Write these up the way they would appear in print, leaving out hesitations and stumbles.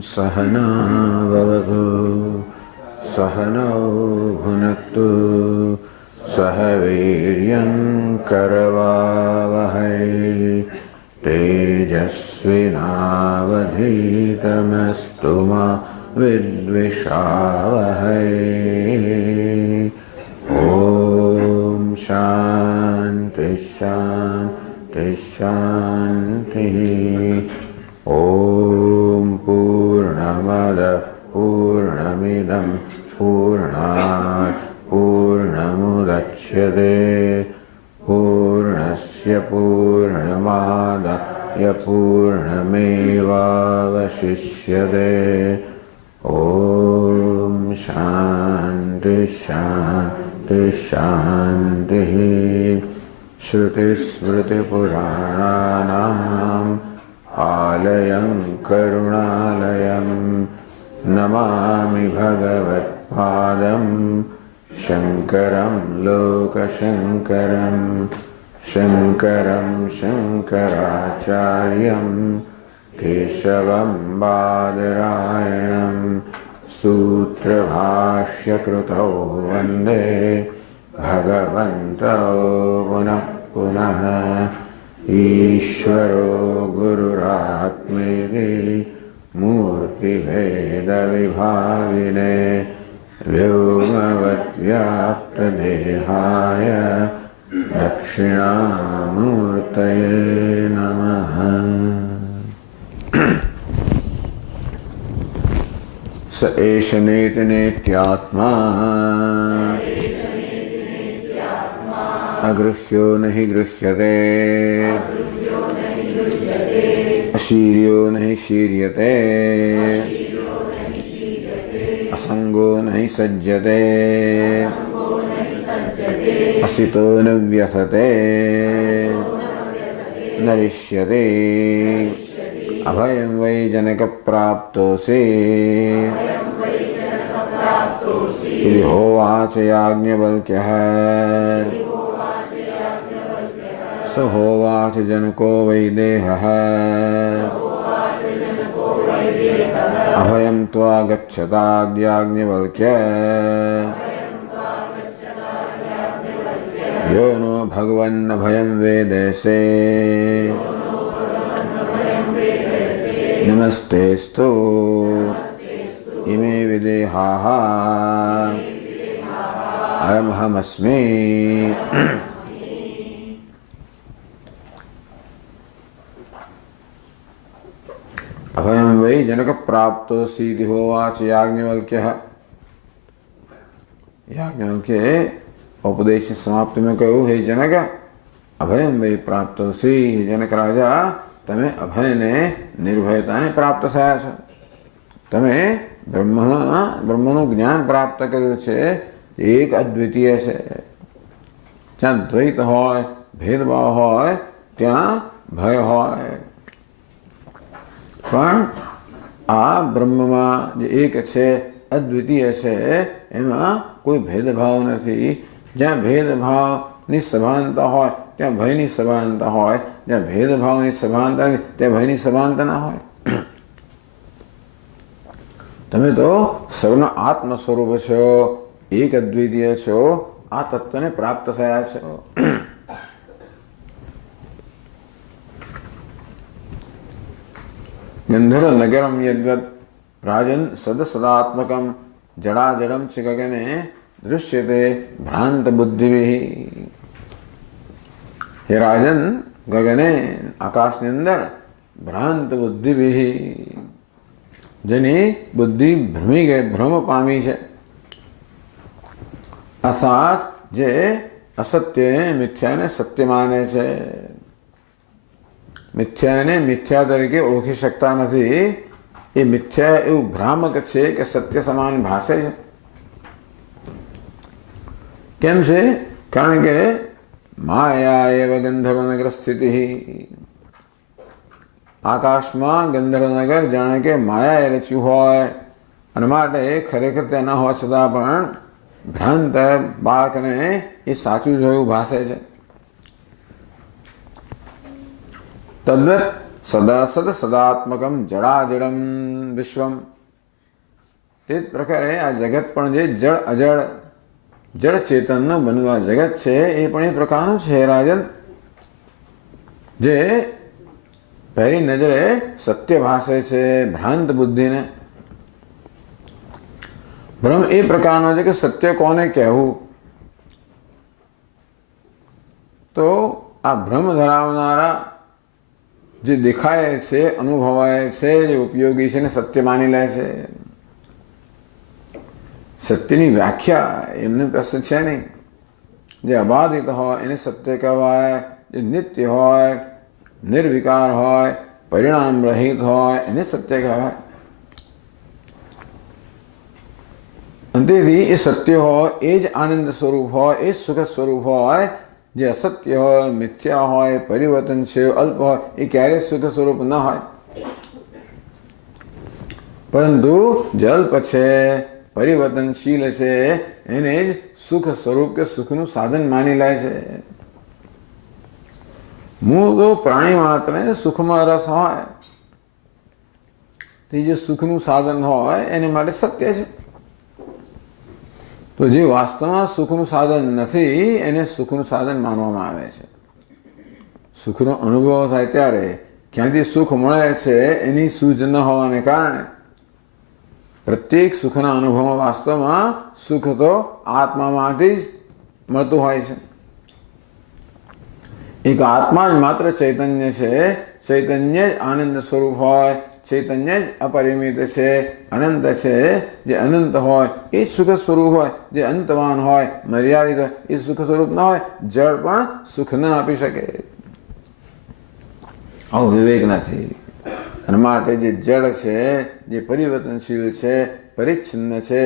सहना भवतु सहनौ भुनक्तु सह वीर्यं करवावहै तेजस्विनावधीतमस्तु मा विद्विषावहै। ओम शांति शांति शांति। ओम पूर्णमदः पूर्णमिदं पूर्णात् पूर्णमुदच्यते पूर्णस्य पूर्णमादाय पूर्णमेवावशिष्यते। ओम शांति शांति शांति। श्रुतिस्मृतिपुराणानाम् आलयं करुणालयं नमामि भगवत्पादं शङ्करं लोकशङ्करं शङ्करं शङ्कराचार्यं केशवं बादरायणं सूत्रभाष्यकृतौ वन्दे भगवन्तौ पुनः पुनः। ईश्वरो गुरुरात्मेति मूर्तिभेदविभागिने व्योमवद्व्याप्तदेहाय दक्षिणामूर्तये नमः। स एष नेति नेत्यात्मा अगृह्यो नहि गृह्यते अशीर्यो नहि शीर्यते असंगो नहि सज्जते असितो न व्यसते न रिष्यते। अभयं वै जनकप्राप्तोऽसि इति होवाच याज्ञवल्क्यः। स होवाच जनको वै देहः अभयं त्वा गच्छताद्याज्ञवल्क्य। यो नो भगवन्नभयं वेदेशे नमस्तेस्तु इमे विदेहाः अयमहमस्मि। अभयं वै जनकप्राप्तोऽसि इति होवाच याज्ञवल्क्यः। याज्ञवल्क्य उपदेश समाप्ति में कहू, हे जनक अभयं वै प्राप्तोऽसि। जनक राजा तमे अभय ने निर्भयता ने प्राप्त થયા છે। તમે બ્રહ્મનું જ્ઞાન પ્રાપ્ત કર્યું છે। એક અદ્વિતીય છે। જ્યાં દ્વૈત હોય ભેદભાવ હોય ત્યાં ભય હોય, પણ આ બ્રહ્મમાં જે એક છે અદ્વિતીય છે એમાં કોઈ ભેદભાવ નથી। જ્યાં ભેદભાવની સભાનતા હોય ત્યાં ભયની સભાનતા હોય, જ્યાં ભેદભાવની સભાનતા ત્યાં ભયની સભાનતા ના હોય। તમે તો સર્વના આત્મ સ્વરૂપ છો, એક અદ્વિતીય છો, આ તત્વને પ્રાપ્ત થયા છો। गंधर्व नगरम यद्वत् राजन सदसदात्मकम जड़ाजड़म च गगने दृश्यते भ्रांत बुद्धिभिः। हे राजन, गगने आकाश ने अंदर भ्रांत बुद्धिभिः जेनी बुद्धि भ्रमी गए भ्रम पामी છે। अर्थात जे असत्य मिथ्या ने सत्य माने છે, મિથ્યાને મિથ્યા તરીકે ઓળખી શકતા નથી। એ મિથ્યા એવું ભ્રામક છે કે સત્ય સમાન ભાસે છે। કેમ છે? કારણ કે માયા એવ ગંધર્વનગર સ્થિતિ। આકાશમાં ગંધર્વનગર જાણે કે માયાએ રચ્યું હોય અને માટે ખરેખર તે ન હોવા છતાં પણ ભ્રાંત બાળકને એ સાચું જોયું ભાસે છે। तद्वत् સદાસદ સદાત્મકમ જડાજડમ વિશ્વમ. તે જ પ્રકારે આ જગત પણ જે જળ અજળ જળ ચેતનનું બનવું આ જગત છે એ પણ એ પ્રકારનું છે રાજન, જે પહેલી નજરે સત્ય ભાસે છે ભ્રાંત બુદ્ધિને. ભ્રમ એ પ્રકારનો છે કે સત્ય કોને કહેવું. તો આ ભ્રમ ધરાવનારા જે દેખાય છે, અનુભવાય છે, જે ઉપયોગી છે ને સત્ય માની લે છે. સત્યની વ્યાખ્યા એમને પાસે છે નહીં. જે અબાધિત હોય એને સત્ય કહેવાય, જે નિત્ય હોય, નિર્વિકાર હોય, પરિણામ રહિત હોય એને સત્ય કહેવાય. તેથી એ સત્ય હોય, એ જ આનંદ સ્વરૂપ હોય, એ જ સુખ સ્વરૂપ હોય. જે અસત્ય હોય, મિથ્યા હોય, પરિવર્તનશીલ, અલ્પ હોય એ ક્યારેય સુખ સ્વરૂપ ન હોય. પરંતુ જે અલ્પ છે, પરિવર્તનશીલ છે એને જ સુખ સ્વરૂપ કે સુખનું સાધન માની લે છે. મૂળ તો પ્રાણી માત્રને સુખમાં રસ હોય, તે જે સુખનું સાધન હોય એને માટે સત્ય છે. તો જે વાસ્તવમાં સુખનું સાધન નથી એને સુખનું સાધન માનવામાં આવે છે. સુખનો અનુભવ થાય ત્યારે ક્યાંથી સુખ મળે છે એની સૂઝ ન હોવાને કારણે પ્રત્યેક સુખના અનુભવમાં વાસ્તવમાં સુખ તો આત્મામાંથી જ મળતું હોય છે. એક આત્મા જ માત્ર ચૈતન્ય છે. ચૈતન્ય જ આનંદ સ્વરૂપ હોય, ચૈતન્ય જ અપરિમિત છે, અનંત છે. જે અનંત હોય એ સુખ સ્વરૂપ હોય, જે અંતવાન હોય, મર્યાદિત હોય એ સુખ સ્વરૂપ ન હોય. જળ પણ સુખ ન આપી શકે. આવો વિવેક નથી. અને માટે જે જળ છે, જે પરિવર્તનશીલ છે, પરિચ્છિન્ન છે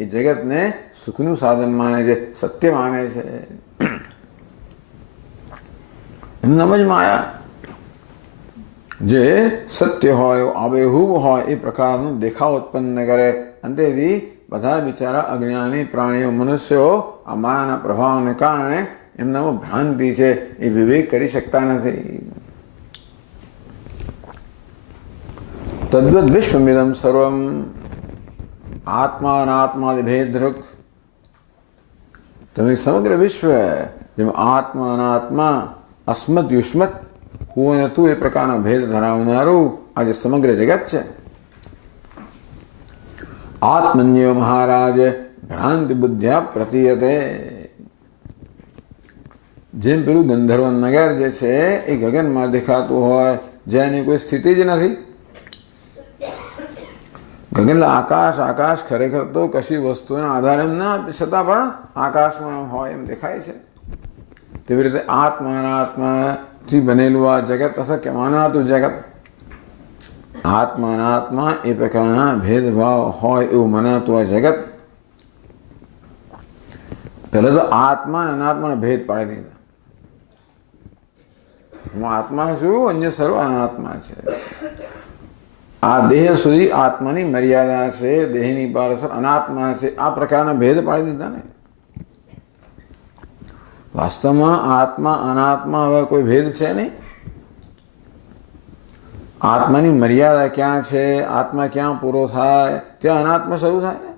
એ જગતને સુખનું સાધન માને છે, સત્ય માને છે. એમનામ જ માયા જે સત્ય હોય, આબેહૂબ હોય એ પ્રકારનો દેખાવ ઉત્પન્ન કરે. અંતેથી બધા બિચારા અજ્ઞાની પ્રાણીઓ, મનુષ્યો આ માયાના પ્રભાવને કારણે એમનામાં ભ્રાંતિ છે, એ વિવેક કરી શકતા નથી. તદ્વદ વિશ્વમિદમ સર્વમ આત્મા અનાત્મા ભેદૃક. તમે સમગ્ર વિશ્વ જેમ આત્મા અનાત્મા, અસ્મત યુષ્મત, હું અને તું એ પ્રકારના ભેદ ધરાવનારું આજે સમગ્ર જગત છે. આત્મન્ય મહારાજ ભ્રાંતિ બુદ્ધ્યા પ્રતીયતે. જેમ પેલું ગંધર્વ નગર જે છે એ ગગનમાં દેખાતું હોય, જેની કોઈ સ્થિતિ જ નથી. ગગન આકાશ, આકાશ ખરેખર તો કશી વસ્તુના આધારે એમ ના છતાં પણ આકાશમાં હોય એમ દેખાય છે. તેવી રીતે આત્મા અનાત્માથી બનેલું આ જગત અથવા કે માનાતું જગત, આત્મા અનાત્મા એ પ્રકારના ભેદભાવ હોય એવું મનાતું આ જગત. પહેલા તો આત્મા અને અનાત્માનો ભેદ પાડી દીધા. હું આત્મા છું, અન્ય સર્વ અનાત્મા છે. આ દેહ સુધી આત્માની મર્યાદા છે, દેહની પારસર અનાત્મા છે. આ પ્રકારના ભેદ પાડી દીધા ને. વાસ્તવમાં આત્મા અનાત્મા હવે કોઈ ભેદ છે નહીં. આત્માની મર્યાદા ક્યાં છે, આત્મા ક્યાં પૂરો થાય, ત્યાં અનાત્મા શરૂ થાય ને.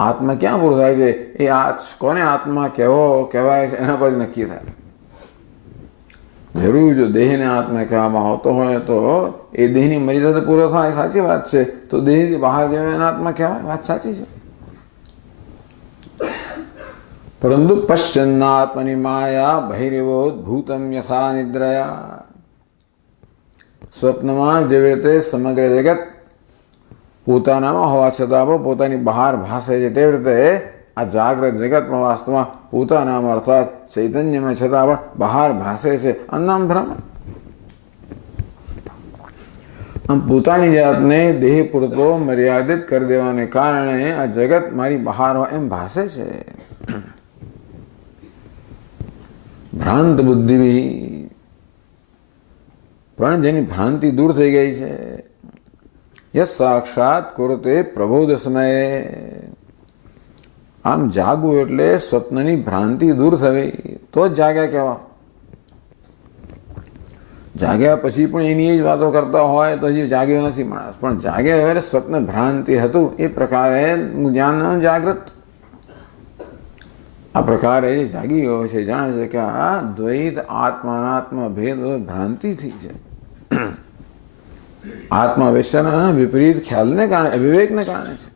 આત્મા ક્યાં પૂરો થાય છે એ કોને આત્મા કહેવાય છે એના પર જ નક્કી થાય. જરૂર જો દેહને આત્મા કહેવામાં આવતો હોય તો એ દેહની મર્યાદા પૂરો થાય, સાચી વાત છે. તો દેહથી બહાર જઈને અનાત્મા કહેવાય, વાત સાચી છે. પરંતુ પશ્ચન્નાત્મની માયા બહિર્વોદ્ભૂતમ યથા નિદ્રયા. સ્વપ્નમાં જેવી રીતે સમગ્ર જગત પોતાનામાં હોવા છતાં પણ પોતાની બહાર ભાસે છે, તેવી રીતે આ જાગ્રત જગતમાં વાસ્તવમાં પોતાનામાં અર્થાત ચૈતન્યમાં છતાં પણ બહાર ભાસે છે. અન્નામ ભ્રમ. આમ પોતાની જાતને દેહ પૂરતો મર્યાદિત કરી દેવાને કારણે આ જગત મારી બહાર હોય એમ ભાસે છે. ભ્રાંત બુદ્ધિ પણ જેની ભ્રાંતિ દૂર થઈ ગઈ છે. યસ સાક્ષાત કુરુતે પ્રબોધ સમયે. આમ જાગવું એટલે સ્વપ્નની ભ્રાંતિ દૂર થવી, તો જ જાગ્યા કહેવા. જાગ્યા પછી પણ એની જ વાતો કરતા હોય તો હજી જાગ્યો નથી માણસ, પણ જાગ્યા હોય સ્વપ્ન ભ્રાંતિ હતું એ પ્રકારે જ્ઞાન જાગૃત આ પ્રકારે જાગી ગયો છે, જાણે છે કે આ દ્વૈત આત્મા અનાત્મ ભેદ ભ્રાંતિથી છે. આત્મા વિષયના વિપરીત ખ્યાલને કારણે અવિવેકને કારણે છે.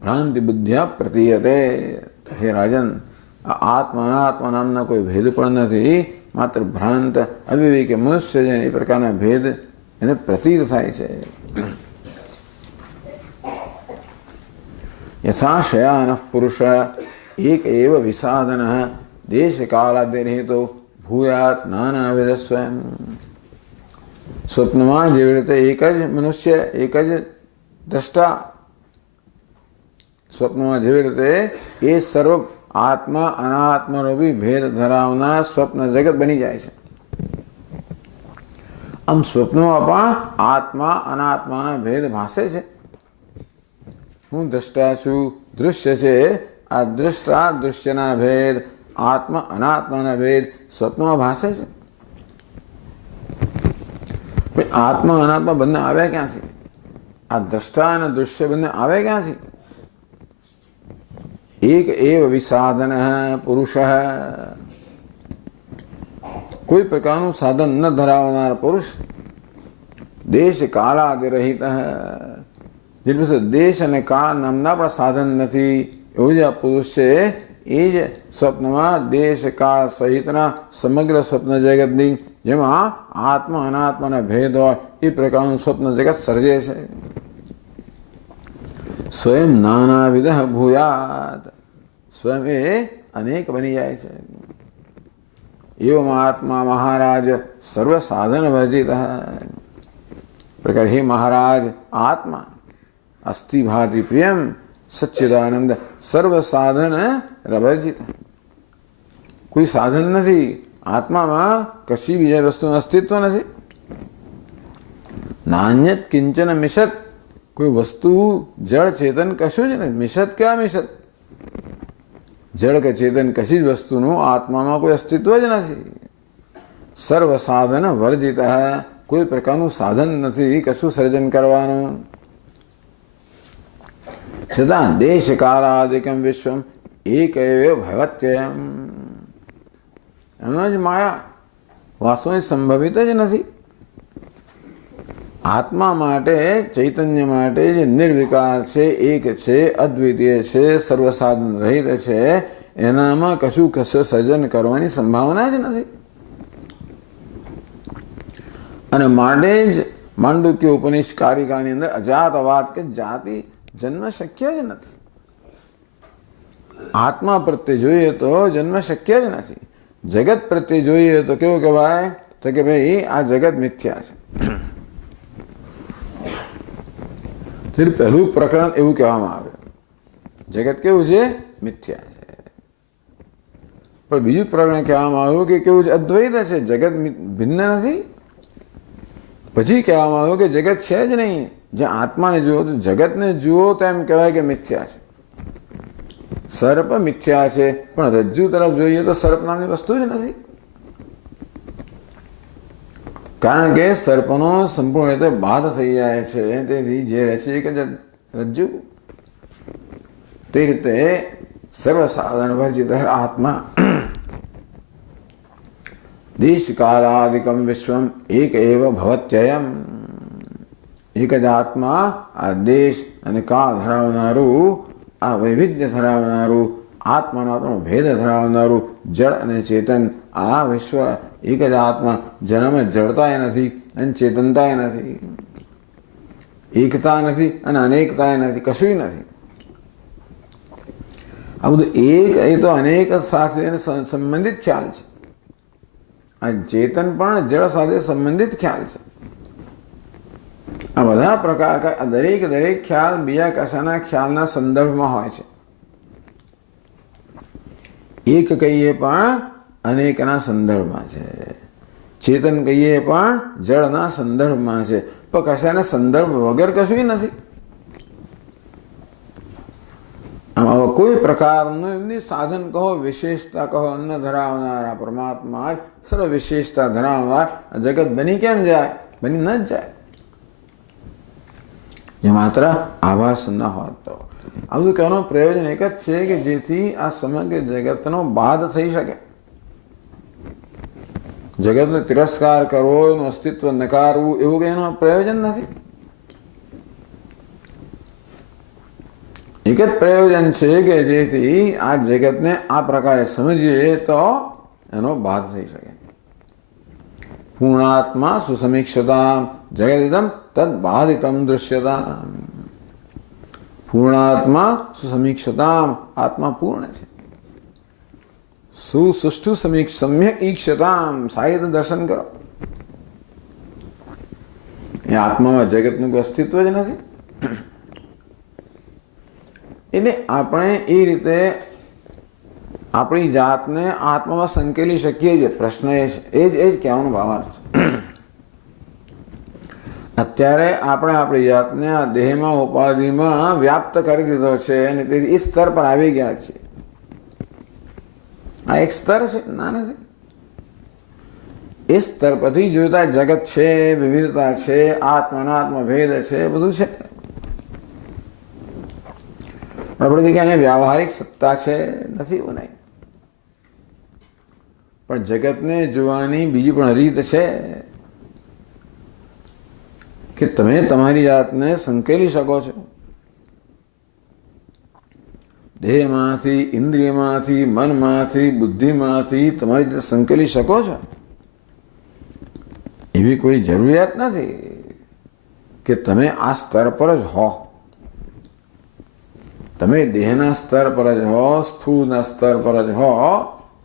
ભ્રાંતિ બુદ્ધિયા પ્રતીયતે. હે રાજન, આ આત્મા અનાત્મા નામના કોઈ ભેદ પણ નથી, માત્ર ભ્રાંત અવિવેકી મનુષ્ય છે એ પ્રકારના ભેદ એને પ્રતીત થાય છે. યથા શયાન પુરુષ એક એવ વિસાધન દેશ કાલાદ્યરહિતો ભૂયાત નાનાવિધ સ્વયં. સ્વપ્નમાં જેવી રીતે એક જ મનુષ્ય, એક જ દ્રષ્ટા, સ્વપ્નમાં જેવી રીતે એ સર્વ આત્મા અનાત્માનો બી ભેદ ધરાવનાર સ્વપ્ન જગત બની જાય છે. આમ સ્વપ્નમાં પણ આત્મા અનાત્માના ભેદ ભાસે છે. હું દ્રષ્ટા છું, દૃશ્ય છે, આ દ્રષ્ટા દૃશ્યના ભેદ, આત્મા અનાત્માના ભેદ સ્વપ્નમાં ભાસે છે. આત્મા અનાત્મા બંને આવ્યા ક્યાંથી? આ દ્રષ્ટા અને દૃશ્ય બંને આવે ક્યાંથી? એક એવ વિસાધન પુરુષ, કોઈ પ્રકારનું સાધન ન ધરાવનાર પુરુષ, દેશ કાલાદિ રહિત, જે પાસે દેશ અને કાળ નામના પણ સાધન નથી એવું જે આ પુરુષ છે એ જ સ્વપ્નમાં દેશ કાળ સહિતના સમગ્ર સ્વપ્ન જગતની જેમાં આત્મા અનાત્માના ભેદ હોય એ પ્રકારનું સ્વપ્ન જગત સર્જે છે. સ્વયં નાનાવિધ ભૂયાત, સ્વયં એ અનેક બની જાય છે. એવમ આત્મા મહારાજ સર્વ સાધન વર્જિત. પ્રકાર હે મહારાજ, આત્મા અસ્થિ ભાતિ પ્રિયમ સચ્ચિદાનંદ સર્વ સાધન વર્જિત. કોઈ સાધન નથી આત્મામાં, કશી બીજા વસ્તુનું અસ્તિત્વ નથી. નાન્યત કિંચન મિશત, કોઈ વસ્તુ જળ ચેતન કશું જ નથી. મિશત ક્યાં મિશત? જળ કે ચેતન કશી જ વસ્તુનું આત્મામાં કોઈ અસ્તિત્વ જ નથી. સર્વ સાધન વર્જિત, કોઈ પ્રકારનું સાધન નથી કશું સર્જન કરવાનું. છતાં દેશ કાલાદિકમ વિશ્વમ એક એવ ભવત્યયમ, એનો જ માયા વાસ્તવમાં સંભવિત જ નથી. આત્મા માટે, ચૈતન્ય માટે જે નિર્વિકાર છે, એક છે, અદ્વિતીય છે, સર્વસાધન રહિત છે, એનામાં કશું સર્જન કરવાની સંભાવના જ નથી. અને માટે જ માંડુક્ય ઉપનિષદ કારિકાની અંદર અજાતવાદ કે જાતિ જન્મ શક્ય જ નથી. આત્મા પ્રત્યે જોઈએ તો જન્મ શક્ય જ નથી. જગત પ્રત્યે જોઈએ તો કેવું કહેવાય? તો કે ભાઈ આ જગત મિથ્યા છે. પહેલું પ્રકરણ એવું કહેવામાં આવે, જગત કેવું છે? મિથ્યા છે. પણ બીજું પ્રકરણ કહેવામાં આવ્યું કે કેવું છે? અદ્વૈત છે, જગત ભિન્ન નથી. પછી કહેવામાં આવ્યું કે જગત છે જ નહીં. જે આત્માને જુઓ તો જગતને જુઓ તો એમ કહેવાય કે મિથ્યા છે. સર્પ મિથ્યા છે, પણ રજ્જુ તરફ જોઈએ તો સર્પ નામની વસ્તુ જ નથી. કારણ કે સર્પનો સંપૂર્ણ રીતે બાધ થઈ જાય છે. તેથી જે રહેશે કે રજ્જુ, તે રીતે સર્વ સાધન વર્જિત આત્મા. દેશ કાલાદિકમ વિશ્વમ એક એવ ભવત્યયમ, એક જ આત્મા આ દેશ અને કાળ ધરાવનારું, આ વૈવિધ્ય ધરાવનારું, આત્માનો ભેદ ધરાવનારું જળ અને ચેતન આ વિશ્વ એક જ આત્મા, જેનામાં જળતાય નથી અને ચેતનતાય નથી, એકતા નથી અને અનેકતાય નથી, કશું નથી. આ બધું એક એ તો અનેક સાથે સંબંધિત ખ્યાલ છે. આ ચેતન પણ જળ સાથે સંબંધિત ખ્યાલ છે. આ બધા પ્રકાર, દરેક ખ્યાલ બીજા કશાના ખ્યાલના સંદર્ભમાં હોય છે. એક કહીએ પણ અનેકના સંદર્ભમાં છે, ચેતન કહીએ પણ જળના સંદર્ભમાં છે, પણ કશાના સંદર્ભ વગર કશું નથી. આમાં કોઈ પ્રકારનું સાધન કહો, વિશેષતા કહો, અન્ન ધરાવનારા પરમાત્મા જ સર્વ વિશેષતા ધરાવનાર જગત બની કેમ જાય? બની ન જ જાય. જે માત્ર આભાસ ન હોત તો. આ બધું કહેવાનું પ્રયોજન એક જ છે કે જેથી આ સમગ્ર જગતનો બાદ થઈ શકે. જગતનો તિરસ્કાર કરવો, એનું અસ્તિત્વ નકારવું, એવું કંઈ એનું પ્રયોજન નથી. એક જ પ્રયોજન છે કે જેથી આ જગતને આ પ્રકારે સમજીએ તો એનો બાદ થઈ શકે. પૂર્ણાત્મા સુસમીક્ષતા જગદિદમ તદ બાધિતમ દૃશ્યતા. પૂર્ણાત્મા સુસમીક્ષતા, આત્મા પૂર્ણ છે. સુષ્ઠુ સમ્યક ઈક્ષતામ, સારી રીતે દર્શન કરો. એ આત્મામાં જગતનું કોઈ અસ્તિત્વ જ નથી. એટલે આપણે એ રીતે આપણી જાતને આત્મામાં સંકેલી શકીએ છીએ. પ્રશ્ન એ જ કહેવાનો ભાવાર્થ છે. અત્યારે આપણે આપણી જાતને આ દેહમાં, ઉપાધિમાં વ્યાપ્ત કરી દીધો છે અને તે એ સ્તર પર આવી ગયા છે. આ એક સ્તર છે, ના નથી. એ સ્તર પરથી જોતા જગત છે, વિવિધતા છે, આત્માનાત્મ ભેદ છે, બધું છે. આપણે કહીએ કે વ્યાવહારિક સત્તા છે, નથી એવું નહીં. પણ જગતને જોવાની બીજી પણ રીત છે કે તમે તમારી જાતને સંકેલી શકો છો. દેહમાંથી, ઇન્દ્રિયમાંથી, મનમાંથી, બુદ્ધિમાંથી તમારી રીતે સંકેલી શકો છો. એવી કોઈ જરૂરિયાત નથી કે તમે આ સ્તર પર જ હો. તમે દેહના સ્તર પર જ હો, સ્થૂળના સ્તર પર જ હો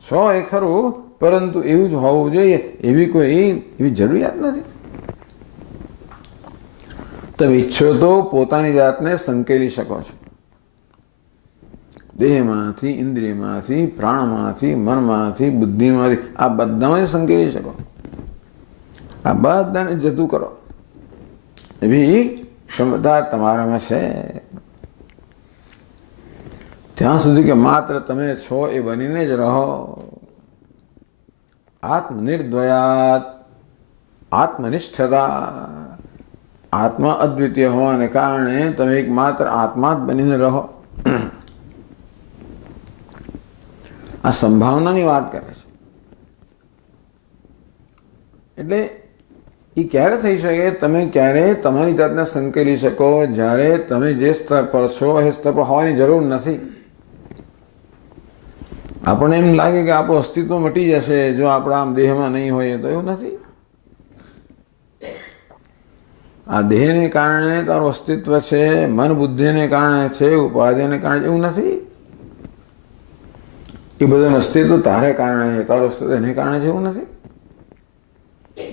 છો એ ખરું, પરંતુ એવું જ હોવું જોઈએ એવી જરૂરિયાત નથી. તમે ઈચ્છો તો પોતાની જાતને સંકેલી શકો છો. દેહમાંથી, ઇન્દ્રિયમાંથી, પ્રાણમાંથી, મનમાંથી, બુદ્ધિમાંથી, આ બધામાં સંકેલી શકો. આ બધાને જતું કરો એવી ક્ષમતા તમારામાં છે. ત્યાં સુધી કે માત્ર તમે છો એ બનીને જ રહો. આત્મનિર્દ્વયાત, આત્મનિષ્ઠતા. આત્મા અદ્વિતીય હોવાને કારણે તમે એક માત્ર આત્મા જ બનીને રહો. આ સંભાવનાની વાત કરે છે. એટલે એ ક્યારે થઈ શકે? તમે ક્યારે તમારી જાતને સંકેલી શકો જ્યારે તમે જે સ્તર પર છો એ સ્તર પર હોવાની જરૂર નથી. આપણને એમ લાગે કે આપણું અસ્તિત્વ મટી જશે જો આપણા આમ દેહમાં નહીં હોય, તો એવું નથી. આ દેહને કારણે તારું અસ્તિત્વ છે, મન બુદ્ધિને કારણે છે, ઉપાધિને કારણે એવું નથી. એ બધાનું અસ્તિત્વ તારે કારણે છે, તારું અસ્તિત્વ એને કારણે છે, એવું નથી.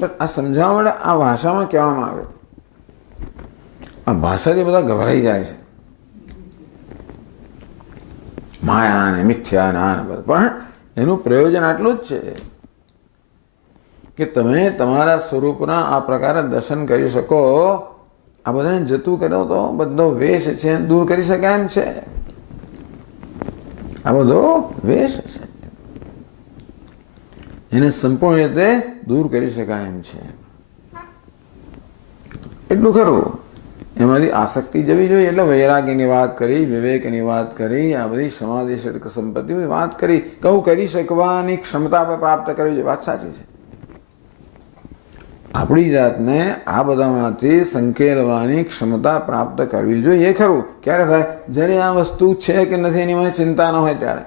બસ આ સમજાવવા માટે આ ભાષામાં કહેવામાં આવે. આ ભાષાથી બધા ગભરાઈ જાય છે. માયા ને મિથ્યા ના બધું, પણ એનું પ્રયોજન આટલું જ છે કે તમે તમારા સ્વરૂપના આ પ્રકારે દર્શન કરી શકો. આ બધાને જતું કરો તો બધો વેશ છે દૂર કરી શકાય એમ છે. આ બધો વેશ છે એને સંપૂર્ણ રીતે દૂર કરી શકાય એમ છે. એટલું ખરું. એમાંથી આસક્તિ જવી જોઈએ. એટલે વૈરાગ્યની વાત કરી, વિવેકની વાત કરી, આ બધી સમાધિ ષડક સંપત્તિની વાત કરી. કહું કરી શકવાની ક્ષમતા પર પ્રાપ્ત કરવી જોઈએ. વાત સાચી છે. આપણી જાતને આ બધામાંથી સંકેલવાની ક્ષમતા પ્રાપ્ત કરવી જોઈએ. એ ખરું. ક્યારે થાય? જ્યારે આ વસ્તુ છે કે નથી એની મને ચિંતા ન હોય ત્યારે.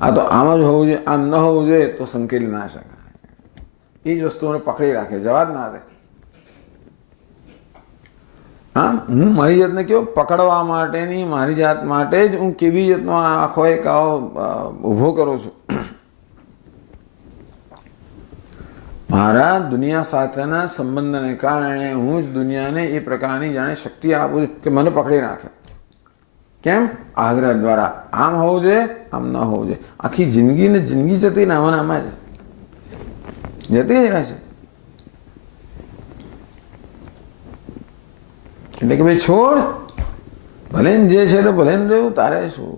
આ તો આમ જ હોવું જોઈએ, આમ ન હોવું જોઈએ તો સંકેલી ના શકાય. એ જ વસ્તુઓને પકડી રાખે, જવા જ ના દે. હા, હું મારી જાતને કેવો પકડવા માટેની, મારી જાત માટે જ હું કેવી જાતનો આખો એક ઊભો કરું છું. મારા દુનિયા સાથેના સંબંધને કારણે હું જ દુનિયાને એ પ્રકારની જાણે શક્તિ આપું છું કે મને પકડી રાખે. કેમ? આગ્રહ દ્વારા. આમ હોવું જોઈએ, આમ ન હોવું જોઈએ. આખી જિંદગીને જિંદગી જતી ને આમાં જ જતી જ રહે છે. એટલે કે ભાઈ છોડ, ભલે ને જે છે તો ભલે ને રહ્યું, તારે શું?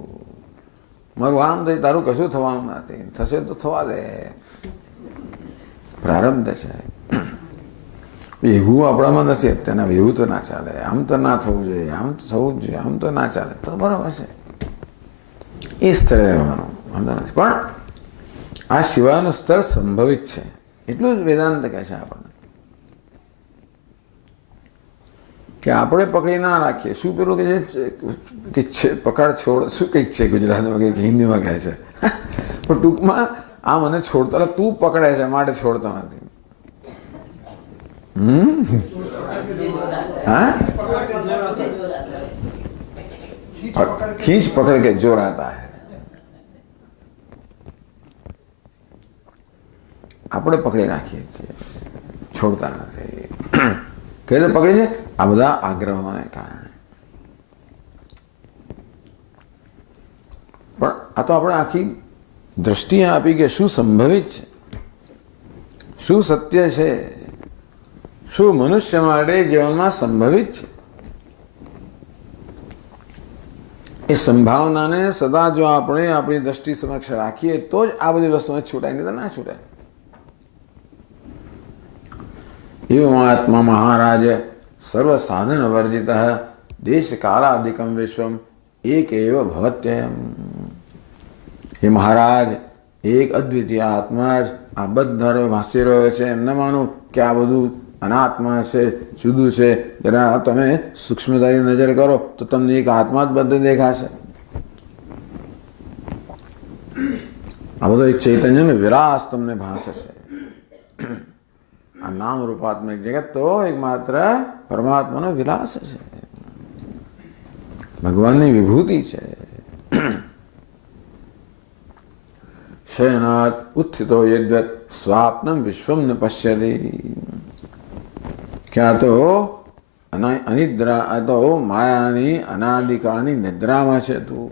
મારું આમ થઈ, તારું કશું થવાનું નથી. થશે તો થવા દે, પ્રારબ્ધ છે. એવું આપણામાં નથી અત્યારના. એવું તો ના ચાલે, આમ તો ના થવું જોઈએ, આમ તો થવું જ જોઈએ, આમ તો ના ચાલે. તો બરાબર છે, એ સ્તરે રહેવાનું વાંધો નથી. પણ આ સિવાયનું સ્તર સંભવિત છે, એટલું જ વેદાંત કહે છે આપણને, કે આપણે પકડી ના રાખીએ. શું પેલું કે છે પકડ છોડ, શું કંઈક છે ગુજરાતમાં, કંઈક હિન્દીમાં કહે છે. પણ ટૂંકમાં આ મને છોડતો, તું પકડે છે માટે છોડતો નથી. हाँ खींच पकड़ के जोर आता है. આપણે પકડી રાખીએ છીએ, છોડતા નથી. કઈ રીતે પકડી છે? આ બધા આગ્રહોને કારણે. પણ આ તો આપણે આખી દ્રષ્ટિ આપી કે શું સંભવિત છે, શું સત્ય છે, શું મનુષ્ય માટે જીવનમાં સંભવિત છે. એ સંભાવનાને સદા જો આપણે આપણી દ્રષ્ટિ સમક્ષ રાખીએ તો જ આ બધી વસ્તુઓ છૂટાય, નહીં તો ના છૂટાય. એવમાત્મા મહારાજ સર્વ સાધન વર્જિત દેશ કાલાદિકમ વિશ્વમ એક એવ ભવત્યયમ. હે મહારાજ, એક અદ્વિતીય આત્મા જ આ બધા ભાસી રહ્યો છે. એમ ન માનું કે આ બધું અનાત્મા છે, જુદું છે. જરા તમે સૂક્ષ્મતાની નજર કરો તો તમને એક આત્મા જ બધે દેખાશે. આ બધો એક ચૈતન્યનો વિલાસ તમને ભાષશે. આ નામ રૂપાત્મક જગત તો એકમાત્ર પરમાત્માનો વિલાસ છે, ભગવાનની વિભૂતિ છે. શયનાત ઉત્થિતો યદ્વત સ્વાપ્નમ વિશ્વમ ન પશ્યતિ. ક્યાં તો અનિદ્રા, તો માયાની અનાદિકાળની નિદ્રામાં છે. તું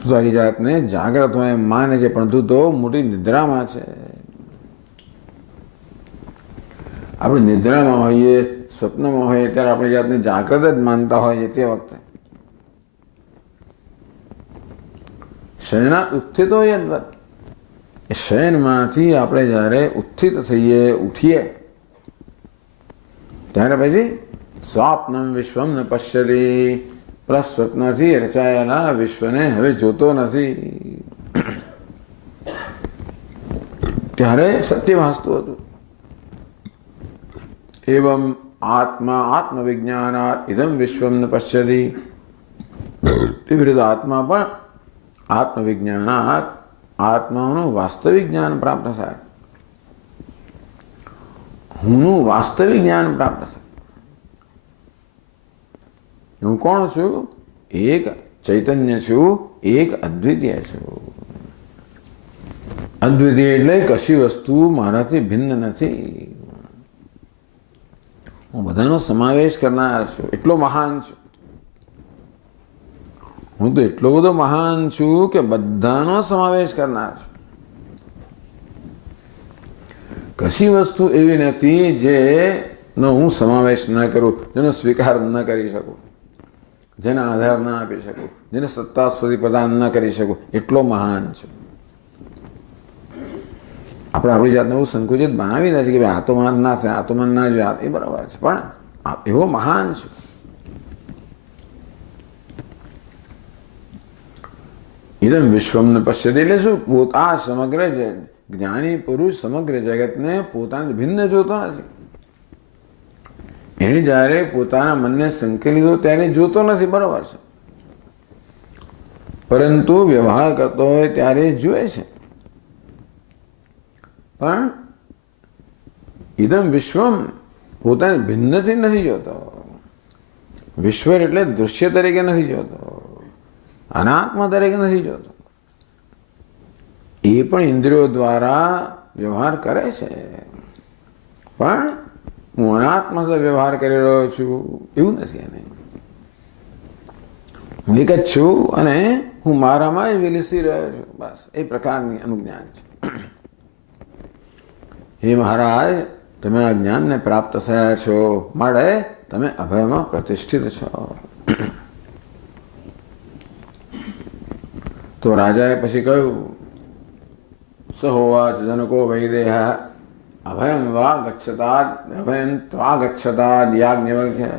તારી જાતને જાગ્રત હોય એમ માને છે, પણ તું તો મોટી નિદ્રામાં છે. આપણે નિદ્રામાં હોઈએ, સ્વપ્નમાં હોઈએ ત્યારે આપણી જાતને જાગ્રત જ માનતા હોઈએ. તે વખતે શયનાત ઉત્થિતો યદ્વત, એ શયનમાંથી આપણે જ્યારે ઉત્થિત થઈએ, ઉઠીએ, ત્યારે પછી સ્વાપ્નમ વિશ્વમ ન પશ્યતિ, પ્લસ સ્વપ્નથી રચાયેલા વિશ્વને હવે જોતો નથી. ત્યારે સત્ય ભાસતું હતું. એવમ આત્મા આત્મવિજ્ઞાનાત ઇદમ વિશ્વમ ન પશ્યતિ. એવી રીતે આત્મા પણ આત્મવિજ્ઞાનાત, આત્માનું વાસ્તવિક જ્ઞાન પ્રાપ્ત થાય. હુંનું વાસ્તવિક જ્ઞાન પ્રાપ્ત થાય. હું કોણ છું? એક ચૈતન્ય છું, એક અદ્વિતીય છું. અદ્વિતીય એટલે કશી વસ્તુ મારાથી ભિન્ન નથી. હું બધાનો સમાવેશ કરનાર છું, એટલો મહાન છું. હું તો એટલો બધો મહાન છું કે બધાનો સમાવેશ કરનાર છું. કશી વસ્તુ એવી નથી જેનો હું સમાવેશ ન કરું, જેનો સ્વીકાર ન કરી શકું, જેને આધાર ન આપી શકું, જેને સત્તા સુધી પ્રદાન ન કરી શકું. એટલો મહાન છું. આપણે આપણી જાતને એવું સંકુચિત બનાવી નથી કે ભાઈ આ તો મન ના થાય, આ તો મન ના જોઈએ. એ બરાબર છે, પણ એવો મહાન છું. ઇદમ વિશ્વમ ન પશ્યતિ એટલે શું? આ સમગ્ર જ્ઞાની પુરુષ સમગ્ર જગતને પોતાને ભિન્ન જોતો નથી. એને જ્યારે પોતાના મનને સંકેલી લીધો ત્યારે જોતો નથી, બરાબર છે, પરંતુ વ્યવહાર કરતો હોય ત્યારે જુએ છે. પણ ઇદમ વિશ્વમ પોતાને ભિન્નથી નથી જોતો. વિશ્વ એટલે દૃશ્ય તરીકે નથી જોતો, અનાત્મા તરીકે નથી જોતો. એ પણ ઇન્દ્રિયો દ્વારા વ્યવહાર કરે છે, પણ હું અનાત્મા સાથે વ્યવહાર કરી રહ્યો છું એવું નથી. એને હું એક જ છું અને હું મારામાં જ વિલસી રહ્યો છું, બસ એ પ્રકારની અનુજ્ઞાન છે. હે મહારાજ, તમે આ જ્ઞાનને પ્રાપ્ત થયા છો, માટે તમે અભયમાં પ્રતિષ્ઠિત છો. તો રાજાએ પછી કહ્યું, સહોવાચ જનકો વૈદેહ અભયમ વા ગચ્છતાદ અભયમ ત્વા ગચ્છતાદ યાજ્ઞવલ્ક્ય.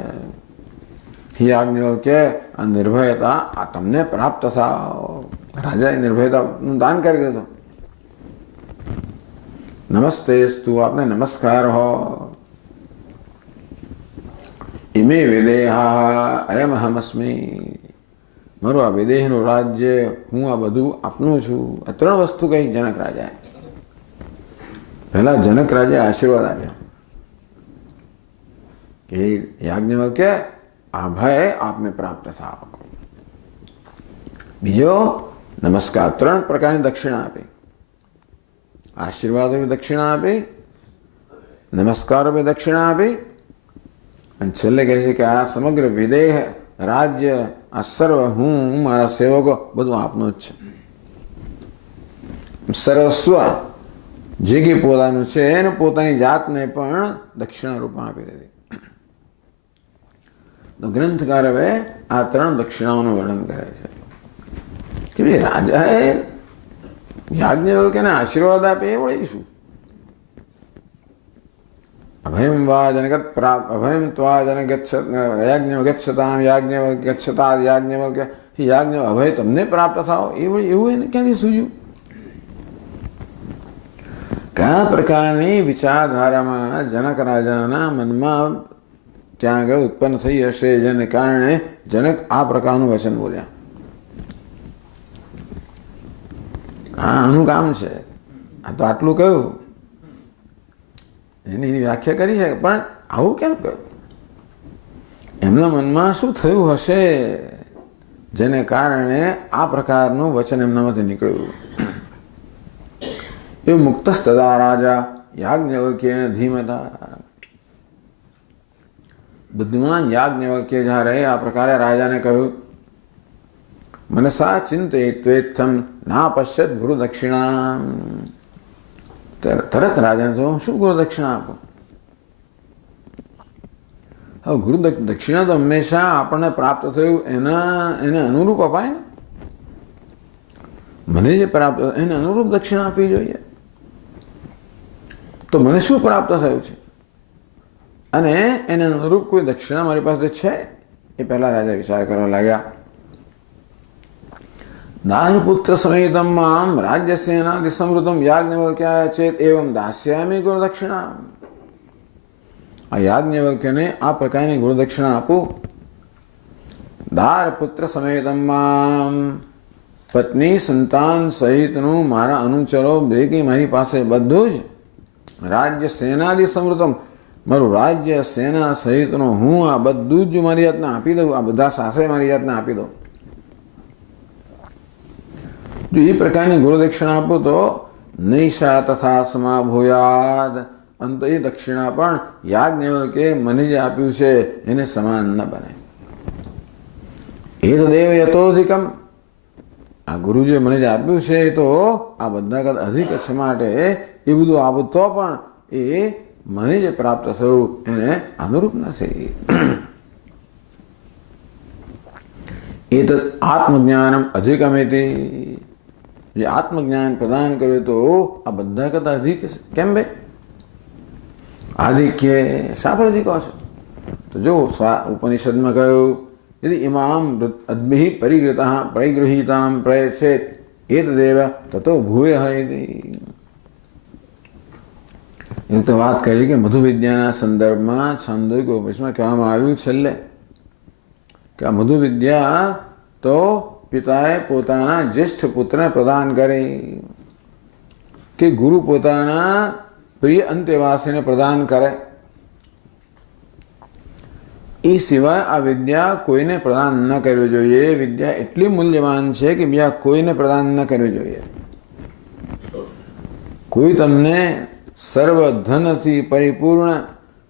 યાજ્ઞવલ્ક્ય આ નિર્ભયતા આ તમને પ્રાપ્ત થાવ. રાજાએ નિર્ભયતાનું દાન કરી દીધું. નમસ્તેસ્તુ આપને નમસ્કાર હો. ઇમે વિદેહા અયમ અહમસ્મી. મારું આ વિદેહનું રાજ્ય, હું આ બધું આપનું છું. આ ત્રણ વસ્તુ કહી જનક રાજાએ. પહેલા જનક રાજાએ આશીર્વાદ આપ્યા કે યાજ્ઞવલ્ક્ય અભય આપને પ્રાપ્ત થાવ. બીજો નમસ્કાર. ત્રણ પ્રકારની દક્ષિણા આપી. આશીર્વાદ રૂપી દક્ષિણા આપી, નમસ્કાર રૂપી દક્ષિણા આપી, અને છેલ્લે કહે છે કે આ સમગ્ર વિદેહ રાજ્ય આ સર્વ હું મારા સેવકો બધું આપનું જ છે. સર્વસ્વ જે કંઈ પોતાનું છે એને પોતાની જાતને પણ દક્ષિણા રૂપમાં આપી દીધી. તો ગ્રંથકાર હવે આ ત્રણ દક્ષિણાઓનું વર્ણન કરે છે કે ભાઈ રાજાએ યાજ્ઞવલ્ક્યને આશીર્વાદ આપે એ વળી શું? અભયમ વા જનગત પ્રાપ્ત અભયમ ત્વા જનગચ્છતામ યાજ્ઞવલ્ક્યતાદ યાજ્ઞવલ્ક્ય અભય તમને પ્રાપ્ત થાવ એ વળી એવું એને ક્યાંથી સૂજ્યું? કયા પ્રકારની વિચારધારામાં જનક રાજાના મનમાં ત્યાં આગળ ઉત્પન્ન થઈ હશે જેને કારણે જનક આ પ્રકારનું વચન બોલ્યા? હા, આનું કામ છે. આ તો આટલું કહ્યું, એની વ્યાખ્યા કરી છે, પણ આવું કેમ કહ્યું? એમના મનમાં શું થયું હશે જેને કારણે આ પ્રકારનું વચન એમનામાંથી નીકળ્યું? એ મુક્તસ્તદા રાજા યાજ્ઞવલ્ક્યેન ધીમતા. બુદ્ધિમાન યાજ્ઞવલ્ક્ય જ્યારે આ પ્રકારે રાજાને કહ્યું, મનસા ચિંતયિત્વેત્થમ ના પશ્યત ગુરુ દક્ષિણા. તરત રાજાને તો શું ગુરુ દક્ષિણા આપો? હવે ગુરુ દક્ષિણા તો હંમેશા આપણને પ્રાપ્ત થયું એને અનુરૂપ અપાય ને. મને જે પ્રાપ્ત એને અનુરૂપ દક્ષિણા આપવી જોઈએ. તો મને શું પ્રાપ્ત થયું છે અને એને અનુરૂપ કોઈ દક્ષિણા મારી પાસે છે એ પહેલા રાજા વિચાર કરવા લાગ્યા. દાનપુત્ર સમેતમ મામ રાજ્યસેનાદિ સમૃદ્ધમ યાજ્ઞવલ્ક્યાય ચેત એવમ દાસ્યામિ ગુરુ દક્ષિણા. આ યાજ્ઞવલ્ક્યને આ પ્રકારની ગુરુ દક્ષિણા આપું. દારપુત્ર સમેતમ મામ, પત્ની સંતાન સહિતનું મારા અનુચરો ભેગી મારી પાસે બધું જ રાજ્ય સેનાદિ સમૃદ્ધમ, મારું રાજ્ય સેના સહિતનું હું આ બધું જ મારી જાતને આપી દઉં. આ બધા સાથે મારી જાતને આપી દઉં. જો એ પ્રકારની ગુરુ દક્ષિણા આપું તો નૈષા તથા સમા ભૂયાદ. અંત એ દક્ષિણા પણ યાજ્ઞવલ્ક્યે મને જે આપ્યું છે એને સમાન ન બને. એ તો દેવ યતોધિકમ. આ ગુરુજીએ મને જે આપ્યું છે એ તો આ બધા કરતા અધિક છે, માટે એ બધું આપું તો પણ એ મને જે પ્રાપ્ત થયું એને અનુરૂપ નથી. એ તો આત્મજ્ઞાનમ અધિકમેતી. જે આત્મજ્ઞાન પ્રદાન કર્યું તો આ બધા કરતા અધિક છે. કેમ ભાઈ? આધિક્ય શા પર અધિકો છે? તો જો ઉપનિષદમાં કહ્યું, यदि इमाम अद्भिः परिगृहीतां प्रयच्छेत् एतदेव ततो भूयः इति. એ તો વાત કરી કે મધુ વિદ્યાના સંદર્ભમાં છાંદોગ્ય ઉપનિષદમાં કહેવામાં આવ્યું છેલ્લે કે આ મધુ વિદ્યા તો પિતાએ પોતાના જ્યેષ્ઠ પુત્રને પ્રદાન કરી, કે ગુરુ પોતાના પ્રિય અંતેવાસીને પ્રદાન કરે. એ સિવાય આ વિદ્યા કોઈને પ્રદાન ન કરવી જોઈએ. વિદ્યા એટલી મૂલ્યવાન છે કે બીજા કોઈને પ્રદાન ન કરવી જોઈએ. કોઈ તમને સર્વ ધનથી પરિપૂર્ણ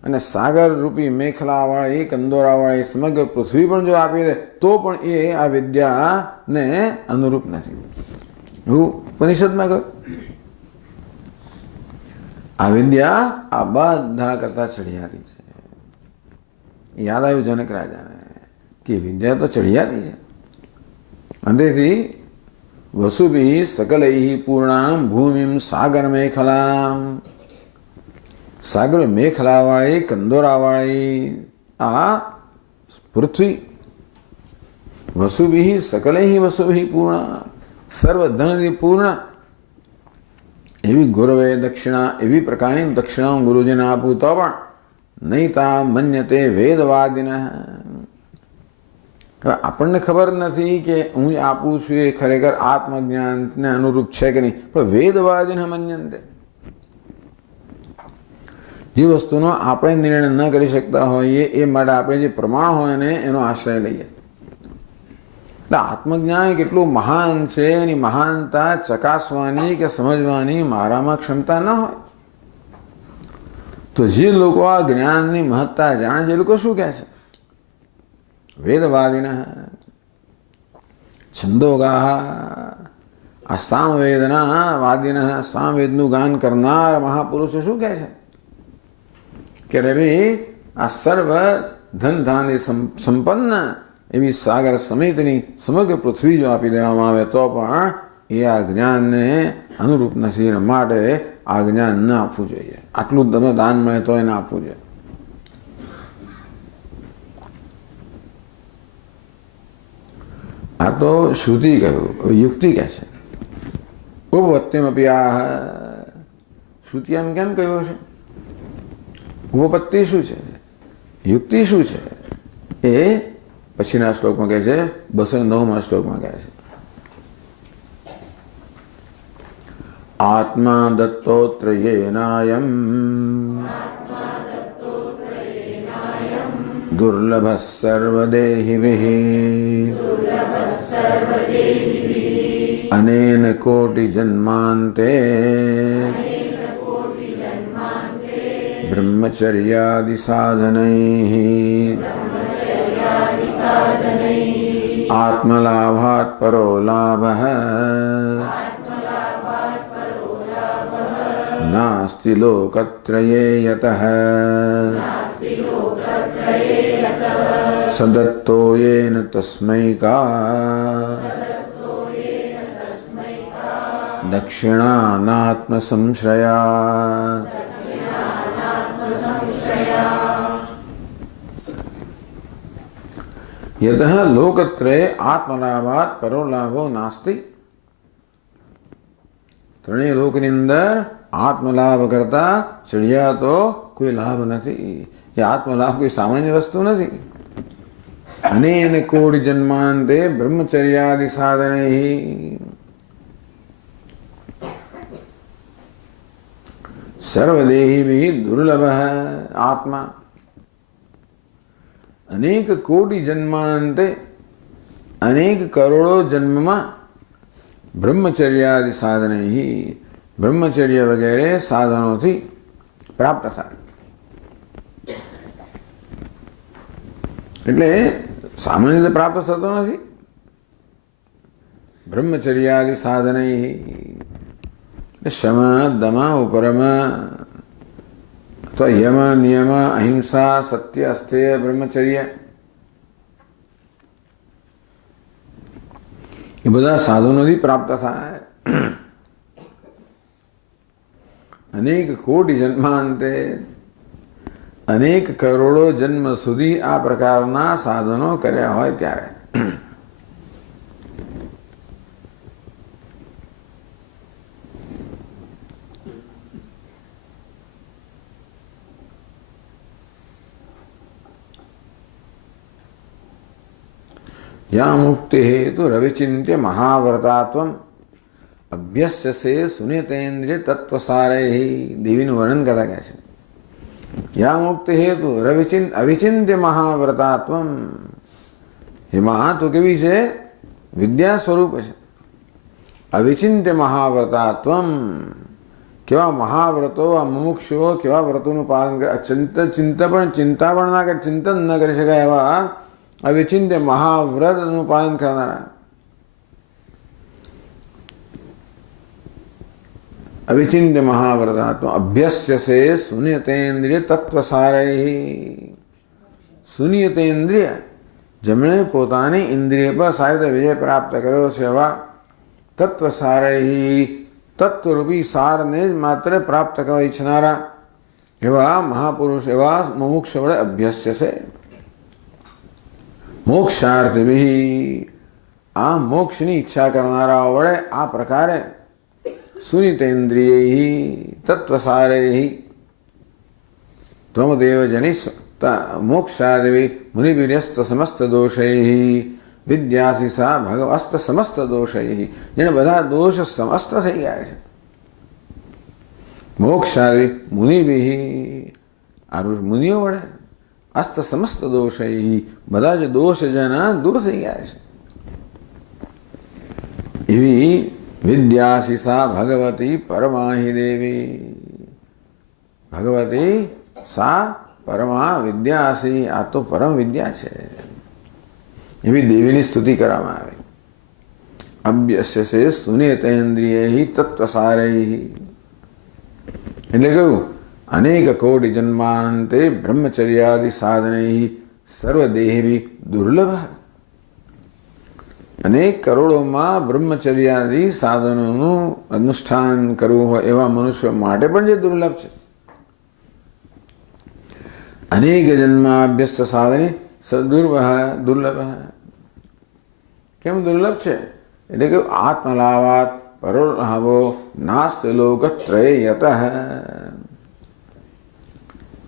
અને સાગર રૂપી મેખલાવાળી કંદોરાવાળી સમગ્ર પૃથ્વી પણ જો આપી દે તો પણ એ આ વિદ્યાને અનુરૂપ નથી. હું ઉપનિષદમાં કહ્યું આ વિદ્યા આ બધા કરતા ચડિયાતી છે. યાદ આવ્યું જનક રાજાને કે વિદ્યા તો ચડિયાતી છે. અંતેથી વસુભિ સકલૈ પૂર્ણામ ભૂમિમ સાગર મેખલામ, સાગર મેખલાવાળી કંદોરાવાળી આ પૃથ્વી, વસુભિ સકલૈ વસુભિ પૂર્ણ, સર્વ ધનથી પૂર્ણ એવી ગુરવે દક્ષિણા, એવી પ્રકારની દક્ષિણાઓ ગુરુજીને આપું તો પણ નહીં તા મન્યતે વેદવાદિન. હવે આપણને ખબર નથી કે હું આપું છું એ ખરેખર આત્મજ્ઞાનને અનુરૂપ છે કે નહીં, પણ વેદવાદિન મન્યંતે. જે વસ્તુનો આપણે નિર્ણય ન કરી શકતા હોઈએ એ માટે આપણે જે પ્રમાણ હોય ને એનો આશ્રય લઈએ. એટલે આત્મજ્ઞાન કેટલું મહાન છે એની મહાનતા ચકાસવાની કે સમજવાની મારામાં ક્ષમતા ન હોય તો જે લોકો આ જ્ઞાનની મહત્તા જાણે છે એ લોકો શું કહે છે? વેદવાદિના છંદોગાહ, આ સામવેદના વાદિના, સામવેદનું ગાન કરનાર મહાપુરુષો શું કહે છે કે રવિ આ સર્વ ધન ધાન્ય સંપન્ન એવી સાગર સમેતની સમગ્ર પૃથ્વી જો આપી દેવામાં આવે તો પણ એ આ જ્ઞાનને અનુરૂપ નથી, માટે આ જ્ઞાન ન આપવું જોઈએ. આટલું તમે દાન મળે તો એને આપવું જોઈએ. આ તો શ્રુતિ કહ્યું. યુક્તિ કહે છે ઉપપત્તિમપી આહ. શ્રુતિ એમ કેમ કહ્યું છે? ઉપપત્તિ શું છે, યુક્તિ શું છે એ પછીના શ્લોકમાં કહે છે. 209માં શ્લોકમાં કહે છે આત્મા દત્તોત્રયેનાયમ દુર્લભ સર્વદેહિભિઃ અનેન કોટિ જન્માંતે બ્રહ્મચર્યાદિ સાધનૈઃ આત્મલાભાત પરો લાભઃ નાસ્તિ લોકત્રયે યતઃ સદત્તો યેન તસ્મૈ કા દક્ષિણાનાત્મ સંશ્રયા. યતઃ લોકત્રયે આત્મલાભાત પરો લાભો નાસ્તિ. ત્રણેય લોકની અંદર આત્મલાભ કરતા ચડિયા તો કોઈ લાભ નથી. એ આત્મલાભ કોઈ સામાન્ય વસ્તુ નથી. અનેન કોટિ જન્માંતે બ્રહ્મચર્યાદિ સાધનૈઃ સર્વદેહિભિઃ દુર્લભ આત્મા. અનેક કોટિ જન્માંતે, અનેક કરોડો જન્મમાં બ્રહ્મચર્યાદિ સાધનૈઃ, બ્રહ્મચર્ય વગેરે સાધનોથી પ્રાપ્ત થાય. એટલે સામાન્ય રીતે પ્રાપ્ત થતો નથી. બ્રહ્મચર્યાદિ સાધનૈઃ શમ દમ ઉપરમ તો યમ નિયમ અહિંસા સત્ય અસ્થેય બ્રહ્મચર્ય એ બધા સાધનોથી પ્રાપ્ત થાય. અનેક કોટિ જન્માંતે, અનેક કરોડો જન્મ સુધી આ પ્રકારના સાધનો કર્યા હોય ત્યારે યા મુક્તિ હેતુ રવિચિંત્ય મહાવ્રતાત્વમ અભ્યસ્યસે સુનિતેન્દ્રિય તત્વસારૈઃ. દેવીનું વર્ણન કરતા કહે છે યા મુક્તિ હેતુ અવિચિંત્ય મહાવ્રતાત્વમ. એમાં તો કેવી છે? વિદ્યા સ્વરૂપ છે. અવિચિંત્ય મહાવ્રતાત્વમ. કેવા મહાવ્રતો, આ મુમુક્ષુઓ કેવા વ્રતોનું પાલન કરે, ચિંતા પણ ના કરે, ચિંતન ન કરી શકાય એવા અવિચિંત્ય મહાવ્રતનું પાલન કરનારા. અવિચિંત્ય મહાવ્રતાત્મ અભ્યસ્યસે સુનિતેન્દ્રિય તત્વસારૈઃ. સુનિયતેન્દ્રિય, જેમણે પોતાની ઇન્દ્રિય પર સારી રીતે વિજય પ્રાપ્ત કર્યો છે એવા તત્વ સારહી, તત્વરૂપી સારને જ માત્ર પ્રાપ્ત કરવા ઈચ્છનારા એવા મહાપુરુષ, એવા મુમુક્ષ વડે અભ્યસ્ય છે. મોક્ષાર્થિભિ, આ મોક્ષની ઈચ્છા કરનારાઓ વડે આ પ્રકારે સુનિતેન્દ્રિય તત્વસારૈ ત્વમદેવ જનિસ્વ મોક્ષાદિ મુનિભિર્યસ્ત સમસ્ત દોષૈ વિદ્યાસી સા ભગવસ્ત સમસ્ત દોષૈ, જેને બધા દોષ સમસ્ત થઈ ગયા છે. મોક્ષાદિ મુનિભિ, આ મુનિઓ વડે અસ્ત સમસ્ત દોષૈ, બધા જ દોષ જેના દૂર થઈ ગયા છે. એવી વિદ્યાસી સા ભગવતી પરમાહિ દેવી, ભગવતી સા પરમા વિદ્યાસી, આ તો પરમ વિદ્યા છે. એવી દેવીની સ્તુતિ કરવામાં આવે. અભ્યસ્ય સે સુનેતેન્દ્રિય તત્વસારૈ, એટલે કહ્યું અનેક કોટિ જન્માંતે બ્રહ્મચર્યાદિ સાધનૈ સર્વદેહી દુર્લભ, અનેક કરોડોમાં બ્રહ્મચર્યાદિ સાધનોનું અનુષ્ઠાન કરવું હોય એવા મનુષ્યો માટે પણ જે દુર્લભ છે. અનેક જન્માભ્યસ્ત સાધની દુર્લભ. કેમ દુર્લભ છે? એટલે કે આત્મલાભાત પરોલાભો નાસ્ત લોકત્રયત,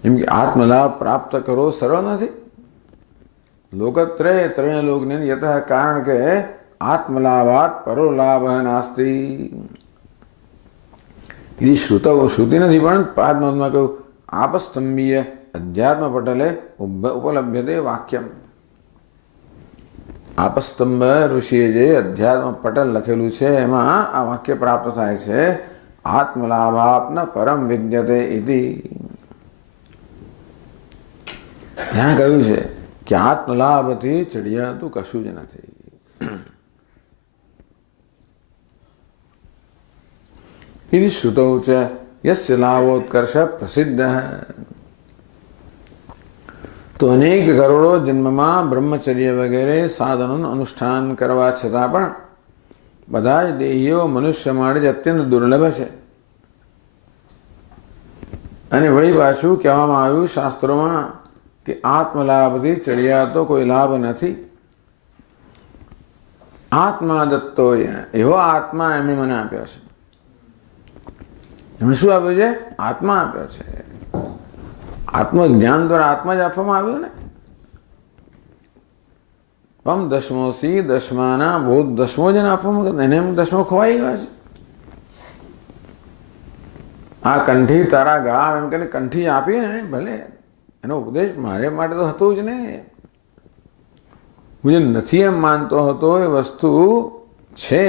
એમ કે આત્મલાભ પ્રાપ્ત કરવો સરળ નથી. લોકત્રય ત્રણે લોકને યત, કારણ કે આત્મલાભાત પરોલાભ નાસ્તિ. એ શ્રુતિ નથી, પણ પાદમાં કહ્યું આપસ્તંભીય અધ્યાત્મ પટલે ઉપલભ્યતે વાક્યમ. આપસ્તંભ ઋષિએ જે અધ્યાત્મ પટલ લખેલું છે એમાં આ વાક્ય પ્રાપ્ત થાય છે, આત્મલાભાપ્ન પરમ વિદ્યતે ઇતિ. ત્યાં કહ્યું છે કે આત્મલાભથી ચડિયાતું કશું જ નથી. ઇતિ શ્રુતૌ ચ યસ્ય લાભોત્કર્ષ પ્રસિદ્ધ. તો અનેક કરોડો જન્મમાં બ્રહ્મચર્ય વગેરે સાધનોનું અનુષ્ઠાન કરવા છતાં પણ બધા જ દેહીઓ મનુષ્ય માટે અત્યંત દુર્લભ છે. અને વળી પાછું કહેવામાં આવ્યું શાસ્ત્રોમાં કે આત્મલાભથી ચડિયાતો કોઈ લાભ નથી. આત્મા દત્તો, એવો આત્મા એમણે મને આપ્યો છે. એમણે શું આપ્યું છે? આત્મા આપ્યો છે. આત્મજ્ઞાન દ્વારા આત્મા જ આપવામાં આવ્યો ને. પમ દશમોસી, દસમાના બહુ દસમો જ આપવામાં, એને દસમો ખોવાઈ ગયો છે. આ કંઠી તારા ગળા એમ કરીને કંઠી આપીને ભલે એનો ઉપદેશ મારે માટે તો હતો જ ને. હું જે નથી એમ માનતો હતો એ વસ્તુ છે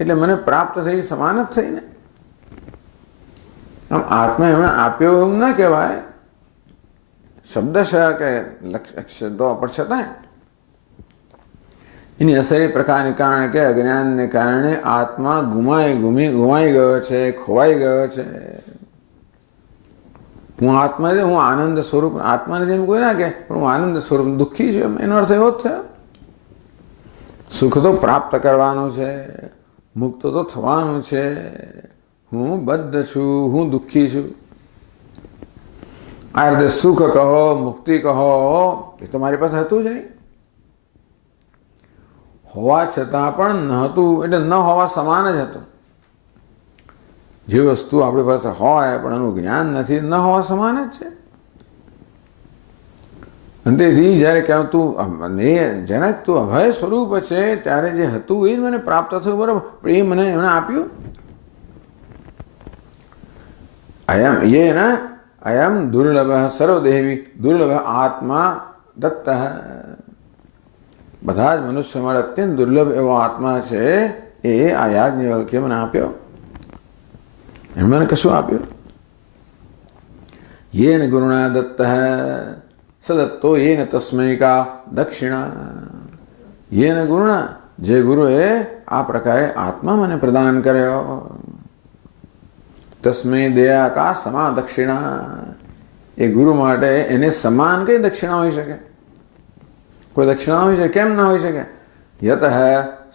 એટલે મને પ્રાપ્ત થઈ સમાન જ થઈ ને. આમ આત્મા એમણે આપ્યો એવું ના કહેવાય શબ્દશ કે શબ્દો પણ છતાં એની અસર એ પ્રકારને કારણે કે અજ્ઞાનને કારણે આત્મા ગુમાઈ ગયો છે, ખોવાઈ ગયો છે. હું આત્મા છે, હું આનંદ સ્વરૂપ, આત્માને જેમ કોઈ ના કે પણ હું આનંદ સ્વરૂપ દુઃખી છું, એનો અર્થ એવો જ થયો. સુખ તો પ્રાપ્ત કરવાનું છે, મુક્ત તો થવાનું છે. હું બદ્ધ છું, હું દુઃખી છું. આ રીતે સુખ કહો, મુક્તિ કહો, એ તો મારી પાસે હતું જ નહીં. હોવા છતાં પણ ન હતું, એટલે ન હોવા સમાન જ હતું. જે વસ્તુ આપણી પાસે હોય પણ એનું જ્ઞાન નથી, ન હોવા સમાન જ છે. અને તેથી જ્યારે કહેવું તું જેને તું અભય સ્વરૂપ છે, ત્યારે જે હતું એ જ મને પ્રાપ્ત થયું, બરાબર, પણ એ મને એમણે આપ્યું. અયમ દુર્લભ સર્વદેવી દુર્લભ આત્મા દત્ત. બધા જ મનુષ્ય માટે અત્યંત દુર્લભ એવો આત્મા છે, એ આ યાજ્ઞવલ્ક્યે મને આપ્યો. એમણે મને કશું આપ્યું. યેન ગુરુણા દત્ત સદત્તો યેન તસ્મૈકા દક્ષિણા. યેન ગુરુણા, જે ગુરુએ આ પ્રકારે આત્મા મને પ્રદાન કર્યો. તસ્મૈ દયા કા સમા દક્ષિણા. એ ગુરુ માટે એને સમાન કઈ દક્ષિણા હોઈ શકે? કોઈ દક્ષિણા હોય છે? કેમ ના હોઈ શકે? યતઃ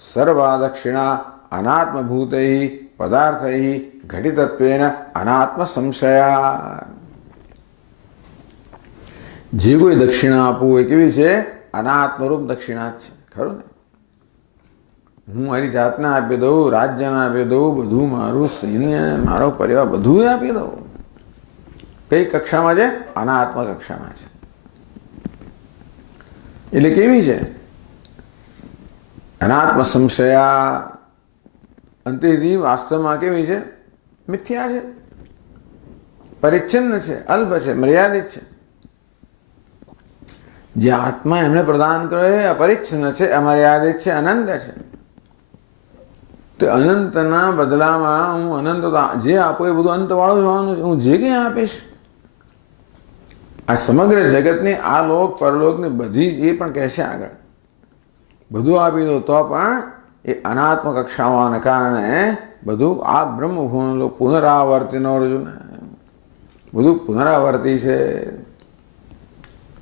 સર્વા દક્ષિણા અનાત્મભૂતૈ પદાર્થૈ ઘટિતત્વેન અનાત્મ સંશયા. જે કોઈ દક્ષિણા આપવું એ કેવી છે? અનાત્મરૂપ દક્ષિણા જ છે. ખરું ને? હું મારી જાતને આપી દઉં, રાજ્યને આપી દઉં, બધું મારું સૈન્ય, મારો પરિવાર બધું આપી દઉં. કઈ કક્ષામાં છે? અનાત્મ કક્ષામાં છે. એટલે કેવી છે? અનાત્મ સંશયા. અંતેથી વાસ્તવમાં કેવી છે? મિથ્યા છે, પરિચ્છિન્ન છે, અલ્પ છે, મર્યાદિત છે. જે આત્મા એમને પ્રદાન કર્યો એ અપરિચ્છિન્ન છે, અમર્યાદિત છે, અનંત છે. તો અનંતના બદલામાં હું અનંત જે આપું એ બધું અંતવાળું જોવાનું છે. હું જે કંઈ આપીશ આ સમગ્ર જગતની, આ લોક પરલોકની બધી એ પણ કહેશે આગળ બધું આપી દો તો પણ એ અનાત્મ કક્ષાઓને કારણે બધું આ બ્રહ્મભૂન પુનરાવર્તિનો અર્જુન બધું પુનરાવર્તી છે.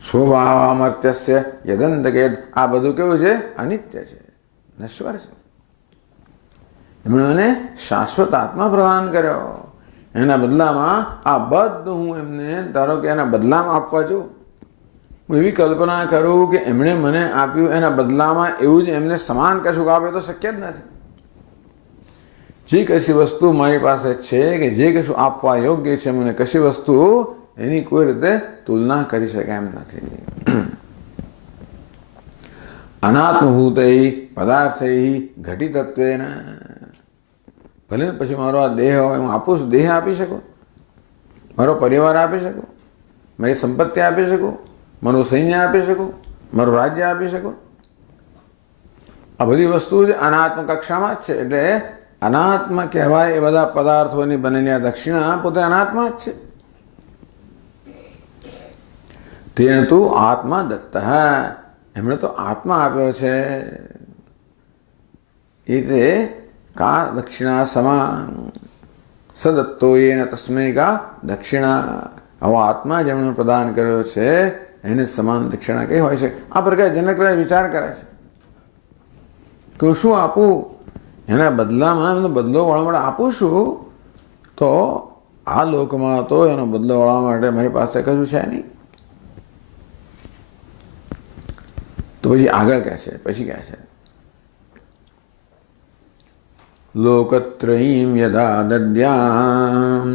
સ્વભાવામર્ત્યસ્ય યદંતકેદ. આ બધું કેવું છે? અનિત્ય છે, નશ્વર છે. એમણે મને શાશ્વત આત્મા પ્રદાન કર્યો. એના બદલામાં આ બધું હું એમને, ધારો કે એના બદલામાં આપવા છું, હું એવી કલ્પના કરું કે એમણે મને આપ્યું એના બદલામાં એવું જ એમને સમાન કશું આપે તો શક્ય જ નથી. જે કશી વસ્તુ મારી પાસે છે કે જે કશું આપવા યોગ્ય છે મને, કશી વસ્તુ એની કોઈ રીતે તુલના કરી શકે એમ નથી. અનાત્મભૂતૈ પદાર્થૈ ઘટિતત્વેન. ભલે પછી મારો આ દેહ હોય, હું આપું છું, દેહ આપી શકું, મારો પરિવાર આપી શકું, મારી સંપત્તિ આપી શકું, મારું સૈન્ય આપી શકું, મારું રાજ્ય આપી શકું. આ બધી વસ્તુઓ જે અનાત્મ કક્ષામાં જ છે. એટલે અનાત્મ કહેવાય એ બધા પદાર્થોની બનેલી આ દક્ષિણા પોતે અનાત્મા જ છે. તેને તું આત્મા દત્ત. એમણે તો આત્મા આપ્યો છે. એટલે કા દક્ષિણા સમાન સદત્તો એને તસ્મૈ કા દક્ષિણા. આવો આત્મા જેમણે પ્રદાન કર્યો છે એને સમાન દક્ષિણા કઈ હોય છે? આ પ્રકારે જનકરાય વિચાર કરે છે કે શું આપું એના બદલામાં. એનો બદલો વળવા માટે આપું છું તો આ લોકમાં તો એનો બદલો વળવા માટે મારી પાસે કશું છે નહીં. તો પછી આગળ કહે છે, પછી કહે છે લોકત્રયીમ યદા દદ્યામ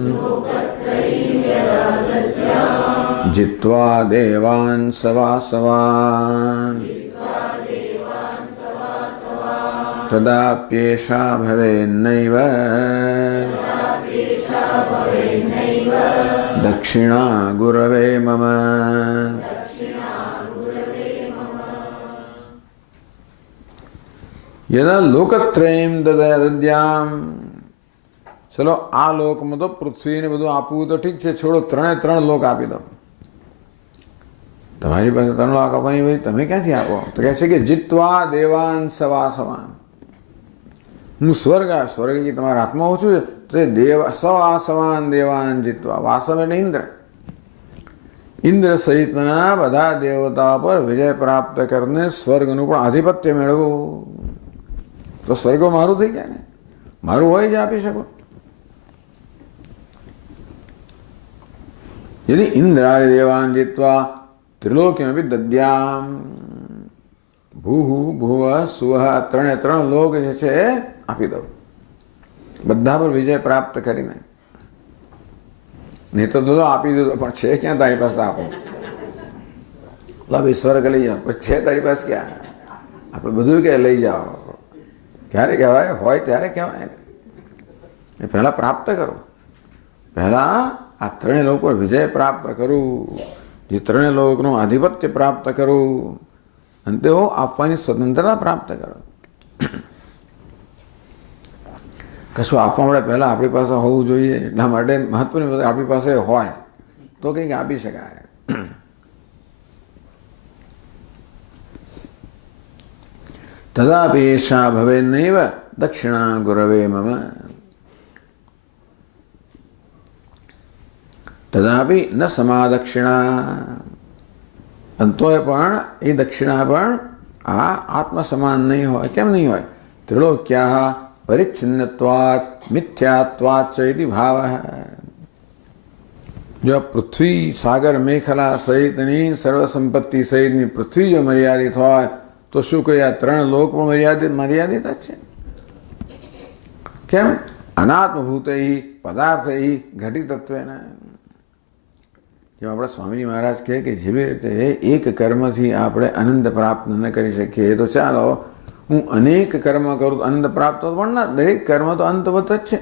જિત્વા દેવાન સવાસવાન તદાપ્યેષા ભવેન્નૈવ દક્ષિણા ગુરવે મમ. યદા લોકત્રયમ દદ્યામ. ચલો આ લોકમાં તો પૃથ્વીને બધું આપવું તો ઠીક છે, છોડો, 3 લોક આપી દો. તમારી પાસે 3 લાખ આપવાની ભાઈ, તમે ક્યાંથી આપો? તો કહે છે કે જીત્વા દેવાન સવાસવાન. હું સ્વર્ગ તમારા હાથમાં ઓછું છે. તો દેવ સવાસવાન દેવાન જીતવા. વાસવ એટલે ઇન્દ્ર. ઇન્દ્ર સહિતના બધા દેવતા પર વિજય પ્રાપ્ત કરીને સ્વર્ગનું પણ આધિપત્ય મેળવવું. તો સ્વર્ગો મારું થઈ ગયા ને, મારું હોય જ આપી શકો. યદિ ઇન્દ્રાય દેવાન જીત્વા ત્રિલોક્યમપી દદ્યામ. ભૂહ ભુવ સુહ 3 લોક જે છે આપી દઉં, બધા પર વિજય પ્રાપ્ત કરીને. નહીં તો દો આપી દીધો, પણ છે ક્યાં તારી પાસે? આપો ભાઈ, સ્વર્ગ લઈ જાઓ, પણ છે તારી પાસે ક્યાં? આપણે બધું કે લઈ જાઓ. ક્યારે કહેવાય? હોય ત્યારે કહેવાય ને. એ પહેલાં પ્રાપ્ત કરો. પહેલાં આ 3 લોક પર વિજય પ્રાપ્ત કરું, જે 3 લોકનું આધિપત્ય પ્રાપ્ત કરું, અને તેઓ આપવાની સ્વતંત્રતા પ્રાપ્ત કરો. કશું આપવા માટે પહેલાં આપણી પાસે હોવું જોઈએ. એટલા માટે મહત્વની વસ્તુ આપણી પાસે હોય તો કંઈક આપી શકાય. તદાપી એષા ભવેન્નૈવ દક્ષિણા ગુરવે મમ. તદાપી ન સમા દક્ષિણા. અને તોય પણ એ દક્ષિણા પણ આ આત્મ સમાન નહીં હોય. કેમ નહીં હોય? ત્રિલોક્યા પરિચ્છિન્નત્વાત મિથ્યાત્વાત ચૈતિ ભાવ. જો પૃથ્વી સાગર મેખલા સહિતની સર્વસંપત્તિ સહિતની પૃથ્વી જો મર્યાદિત હોય તો શું કહે આ 3 લોક પણ મર્યાદિત જ છે. કેમ? અનાત્મભૂત પદાર્થ ઘટી તત્વેના. જેમ આપણા સ્વામીજી મહારાજ કહે કે જેવી રીતે એક કર્મથી આપણે આનંદ પ્રાપ્ત ન કરી શકીએ તો ચાલો હું અનેક કર્મ કરું તો આનંદ પ્રાપ્ત પણ ના. દરેક કર્મ તો અંતવત જ છે.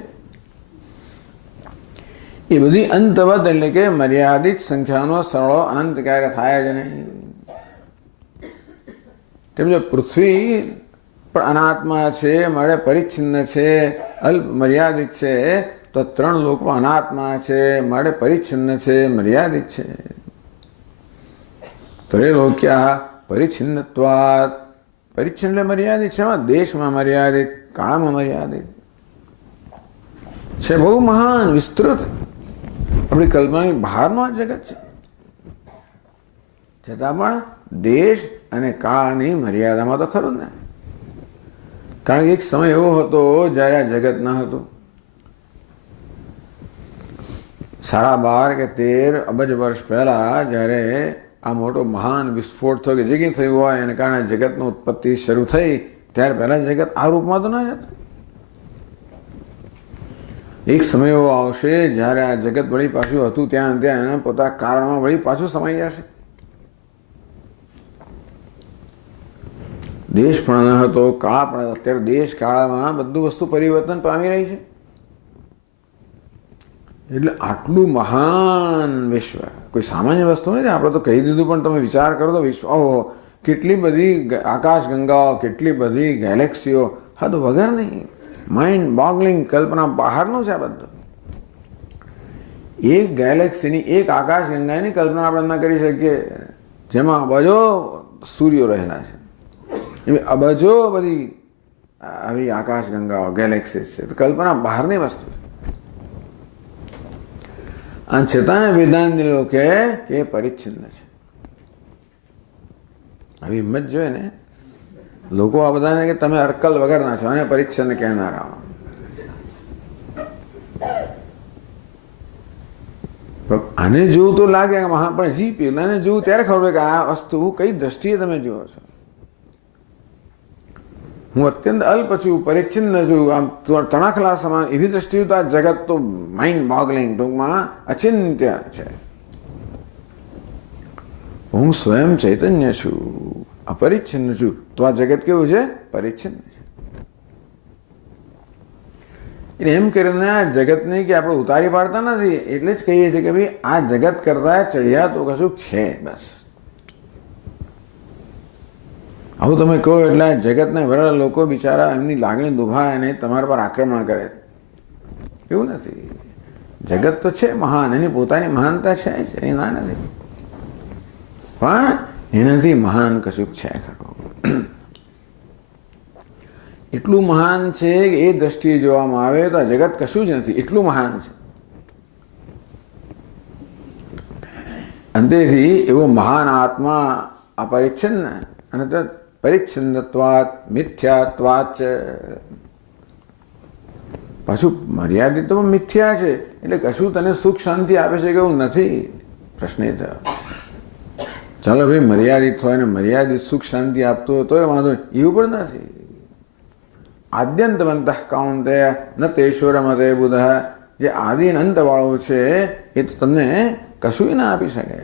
એ બધી અંતવત એટલે કે મર્યાદિત સંખ્યાનો સરળો અનંત ક્યારે થાય જ નહીં. તેમ જો પૃથ્વી પણ અનાત્મા છે, મળે પરિચ્છિન્ન છે, અલ્પ મર્યાદિત છે, તો 3 લોકો અનાત્મા છે, મળે પરિચ્છિન્ન છે, મર્યાદિત છે. ત્રૈલોક્યા પરિચ્છિન્નત્વાત. પરિચ્છિન્ન એટલે મર્યાદિત છે. દેશમાં મર્યાદિત, કાળમાં મર્યાદિત છે. બહુ મહાન વિસ્તૃત આપણી કલ્પનાની બહારનો આ જગત છે. છતાં પણ દેશ અને કાળની મર્યાદામાં તો ખરું ને. કારણ કે એક સમય એવો હતો જ્યારે આ જગત ન હતું. 12.5 કે 13 અબજ વર્ષ પહેલા જ્યારે આ મોટો મહાન વિસ્ફોટ થયો કે જે કંઈ થયું હોય એને કારણે જગતની ઉત્પત્તિ શરૂ થઈ, ત્યારે પહેલા જગત આ રૂપમાં તો ન હતું. એક સમય એવો આવશે જ્યારે આ જગત વળી પાછું હતું ત્યાં એના પોતાના કારણમાં વળી પાછું સમાઈ જશે. દેશ પણ ન હતો, કાળ પણ. અત્યારે દેશ કાળમાં બધું વસ્તુ પરિવર્તન પામી રહી છે. એટલે આટલું મહાન વિશ્વ કોઈ સામાન્ય વસ્તુ નથી. આપણે તો કહી દીધું, પણ તમે વિચાર કરો તો વિશ્વ, ઓહો, કેટલી બધી આકાશ ગંગાઓ, કેટલી બધી ગેલેક્સીઓ, હદ વગર નહીં. માઇન્ડ બોગલિંગ, કલ્પના બહારનું છે આ બધું. એક ગેલેક્સીની, એક આકાશ ગંગાની કલ્પના આપણે ન કરી શકીએ, જેમાં અબજો સૂર્યો રહેલા છે. એવી અબજો બધી આવી આકાશ ગંગાઓ, ગેલેક્સીસ છે. તો કલ્પના બહારની વસ્તુ છે. અને છતાં વેદાંતી લોકો કે એ પરિચ્છિન્ન છે. આવી હિંમત જોઈએ ને. લોકો આ બધાને કે તમે અક્કલ વગરના છો અને પરિચ્છિન્ન કહેનારા. આને જોવું તો લાગે મહા, પણ જી પેલાને જોવું ત્યારે ખબર પડે કે આ વસ્તુ કઈ દ્રષ્ટિએ તમે જુઓ છો. હું અત્યંત અલ્પ છું, પરિચ્છિન્ન છું, આમ તણાખલા સમાન, એવી દ્રષ્ટિએ તો આ જગત તો માઇન્ડ બોગલિંગ, ટૂંકમાં અચિંત્ય છે. હું સ્વયં ચૈતન્ય છું, અપરિચ્છિન્ન છું, તો આ જગત કેવું છે? પરિચ્છિન્ન છે. એટલે એમ કરીને આ જગતને કે આપણે ઉતારી પાડતા નથી, એટલે જ કહીએ છીએ કે ભાઈ આ જગત કરતા ચડિયા તો કશું છે. બસ આવું તમે કહો એટલે જગતને ભરેલા લોકો બિચારા એમની લાગણી દુભાય અને તમારા પર આક્રમણ કરે. એવું નથી. જગત તો છે મહાન, એની પોતાની મહાનતા છે જ, એની ના નથી, પણ એનાથી મહાન કશુંક છે ખરું. એટલું મહાન છે કે એ દ્રષ્ટિએ જોવામાં આવે તો આ જગત કશું જ નથી, એટલું મહાન છે. અંતેથી એવો મહાન આત્મા અપરિચ્છિન્ન અને પરિચ્છિન્નત્વાત મિથ્યાત્વાત છે. પાછું મર્યાદિત તો મિથ્યા છે, એટલે કશું તને સુખ શાંતિ આપે છે કે એવું નથી. પ્રશ્ન એ થયો. ચાલો ભાઈ મર્યાદિત હોય ને મર્યાદિત સુખ શાંતિ આપતો હોય તોય વાંધો એવું પણ નથી. આદ્યંતવંત કાઉન્તે ન તેશ્વર મતે બુધ. જે આદિ અંતવાળો છે એ તો તમને કશું ના આપી શકે.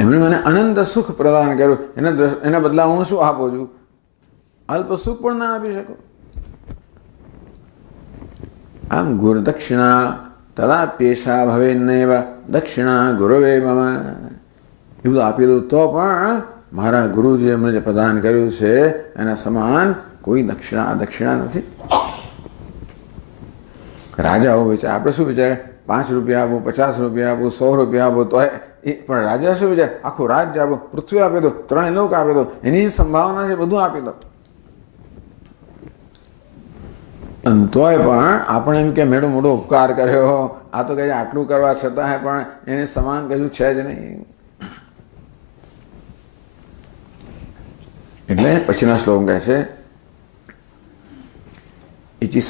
એમણે મને અનંત સુખ પ્રદાન કર્યું, એના બદલા હું શું આપું છું? અલ્પ સુખ પણ ના આપી શકું. આમ ગુરુ દક્ષિણા તદાપ્યેષા ભવે નૈવ દક્ષિણા ગુરવે મમ. એ બધું આપી દઉં તો પણ મારા ગુરુજીએ મને જે પ્રદાન કર્યું છે એના સમાન કોઈ દક્ષિણા નથી. રાજાઓ વિચાર, આપણે શું વિચારે? 5 રૂપિયા આપો, 50 રૂપિયા આપો, 100 રૂપિયા આપો, તો એ પણ રાજા શું વિચારે? આખું રાજ્ય આપો, પૃથ્વી આપી દો, 3 લોક આપી દો, એની સંભાવના છે બધું આપી દો. અને તોય પણ આપણે એમ કે મેળો મોટો ઉપકાર કર્યો, આ તો કહે આટલું કરવા છતાં પણ એને સમાન કશું છે જ નહીં. એટલે પછીના શ્લોક કહે છે ઇતિ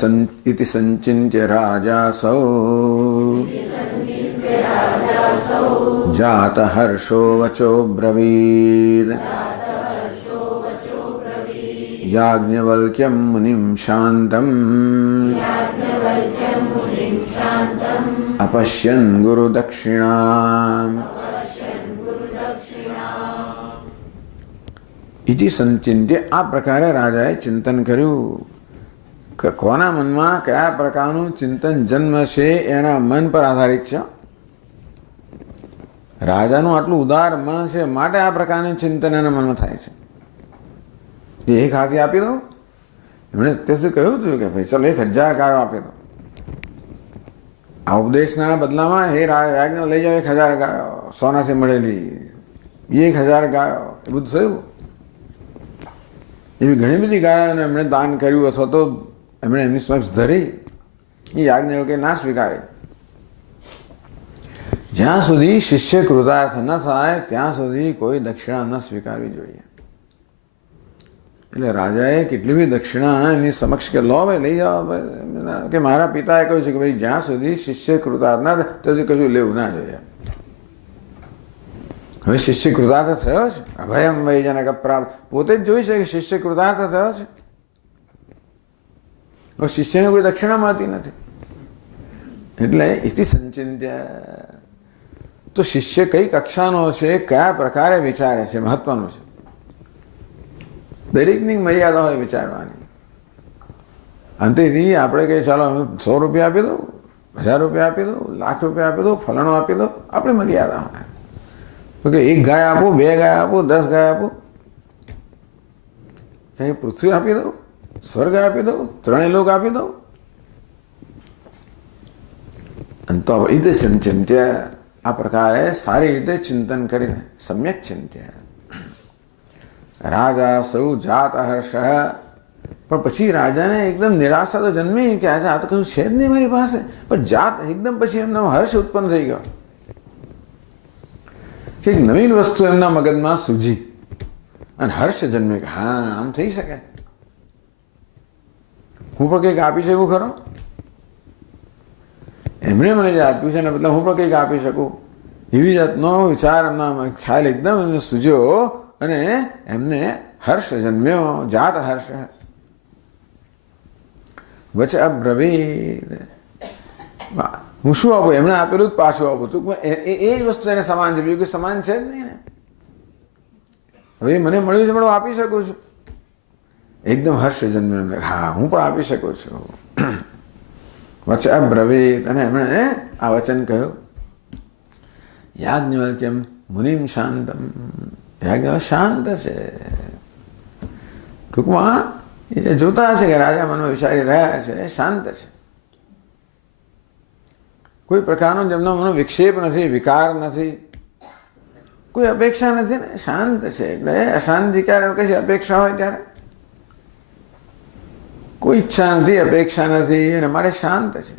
સંચિન્ત્ય રાજાસૌ જાત હર્ષો વચો બ્રવીદ યાજ્ઞવલ્ક્યમ મુનિમ શાંતમ અપશ્યન ગુરુ દક્ષિણામ. ઇતિ સંચિંત્ય, આ પ્રકારે રાજાએ ચિંતન કર્યું. કોના મનમાં કયા પ્રકારનું ચિંતન જન્મ છે એના મન પર આધારિત છે. રાજાનું આટલું ઉદાર મન છે માટે આ પ્રકારનું ચિંતન એના મનમાં થાય છે. એક હાથી આપી દો, એમણે અત્યાર સુધી કહ્યું હતું કે ભાઈ ચલો 1000 ગાયો આપી દો. આ ઉપદેશના બદલામાં હે યાજ્ઞ લઈ જાઓ 1000 ગાયો સોનાથી મળેલી, 1000 ગાયો, એ બધું થયું. એવી ઘણી બધી ગાયોને એમણે દાન કર્યું અથવા તો એમણે એમની સમક્ષ ધરી. એ યાજ્ઞવલ્ક્ય ના સ્વીકારે. જ્યાં સુધી શિષ્ય કૃતાર્થ ન થાય ત્યાં સુધી કોઈ દક્ષિણા ન સ્વીકારવી જોઈએ. એટલે રાજાએ કેટલી બી દક્ષિણા એની સમક્ષ કે લો ભાઈ લઈ જાઓ, કે મારા પિતાએ કહ્યું છે કે ભાઈ જ્યાં સુધી શિષ્ય કૃતાર્થ ના થાય ત્યાં સુધી કશું લેવું ના જોઈએ. હવે શિષ્ય કૃતાર્થ થયો છે, અભયમ વૈજનક પ્રાપ્ત, પોતે જ જોઈ છે કે શિષ્ય કૃતાર્થ થયો છે. હવે શિષ્યને કોઈ દક્ષિણા મળતી નથી. એટલે ઇતિ સંચિંત્ય, તો શિષ્ય કઈ કક્ષાનો છે, કયા પ્રકારે વિચારે છે, મહત્વનું છે. દરેકની મર્યાદા હોય વિચારવાની. અંતેથી આપણે કહીએ ચાલો અમે 100 રૂપિયા આપી દો, 1000 રૂપિયા આપી દો, લાખ રૂપિયા આપી દો, ફલાણું આપી દો, આપણે મર્યાદા હોય. તો કે 1 ગાય આપો, 2 ગાય આપો, 10 ગાય આપો, કઈ પૃથ્વી આપી દો, સ્વર્ગ આપી દો, 3 લોક આપી દો. અને તો રીતે સંચિંત્ય, આ પ્રકારે સારી રીતે ચિંતન કરીને સમ્યક ચિંત્ય રાજા સૌ જાત હર્ષ. પણ પછી રાજાને એકદમ નિરાશા તો જન્મી કે આજે આ તો કશું છે જ નહીં મારી પાસે. પણ જાત એકદમ પછી એમનો હર્ષ ઉત્પન્ન થઈ ગયો કે એક નવીન વસ્તુ એમના મગજમાં સૂજી અને હર્ષ જન્મે કે હા આમ થઈ શકે, હું પણ કંઈક આપી શકું ખરો. એમણે મને જે આપ્યું છે એના બદલે હું પણ કંઈક આપી શકું, એવી જાતનો વિચાર એમના ખ્યાલ એકદમ એમને સૂજ્યો અને એમને હર્ષ જન્મ્યો, જાત હર્ષ. વચ્ચે અબ્રવીદ, હું શું આપું, એમણે આપેલું જ પાછું આપું છું. એ જ વસ્તુ એને સમાન છે, બીજું કે સમાન છે જ નહીં ને. હવે મને મળ્યું છે, હું આપી શકું છું. એકદમ હર્ષ જન્મ્યો એમને, હા હું પણ આપી શકું છું. વચ્ચે અબ્રવીત, અને એમણે આ વચન કહ્યું યાજ્ઞવલ્ક્યમ મુનિમ શાંતમ. યાજ્ઞ શાંત છે. ટૂંકમાં એ જોતા હશે કે રાજા મનમાં વિચારી રહ્યા છે, શાંત છે. કોઈ પ્રકારનો જેમનો મનો વિક્ષેપ નથી, વિકાર નથી, કોઈ અપેક્ષા નથી ને, શાંત છે. એટલે અશાંતિ ક્યારે કશી અપેક્ષા હોય ત્યારે કોઈ ઈચ્છા નથી, અપેક્ષા નથી, અને માટે શાંત છે.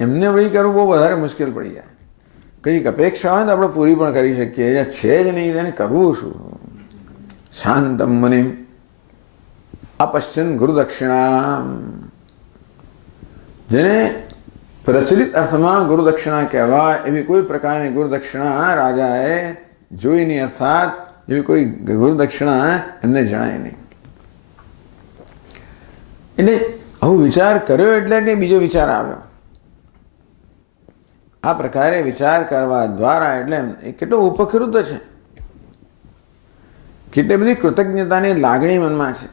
એમને વળી કરવું બહુ વધારે મુશ્કેલ પડી જાય. કંઈક અપેક્ષા હોય તો આપણે પૂરી પણ કરી શકીએ, છે જ નહીં એને કરવું શું. શાંતમ મુનિમ અપશ્યન ગુરુદક્ષિણા, જેને પ્રચલિત અર્થમાં ગુરુદક્ષિણા કહેવાય એવી કોઈ પ્રકારની ગુરુદક્ષિણા રાજાએ જોઈ નહીં, અર્થાત એવી કોઈ ગુરુદક્ષિણા એમને જણાય નહીં. એટલે આવું વિચાર કર્યો એટલે કે બીજો વિચાર આવ્યો. આ પ્રકારે વિચાર કરવા દ્વારા એટલે એ કેટલો ઉપકૃત છે, કેટલી બધી કૃતજ્ઞતાની લાગણી મનમાં છે.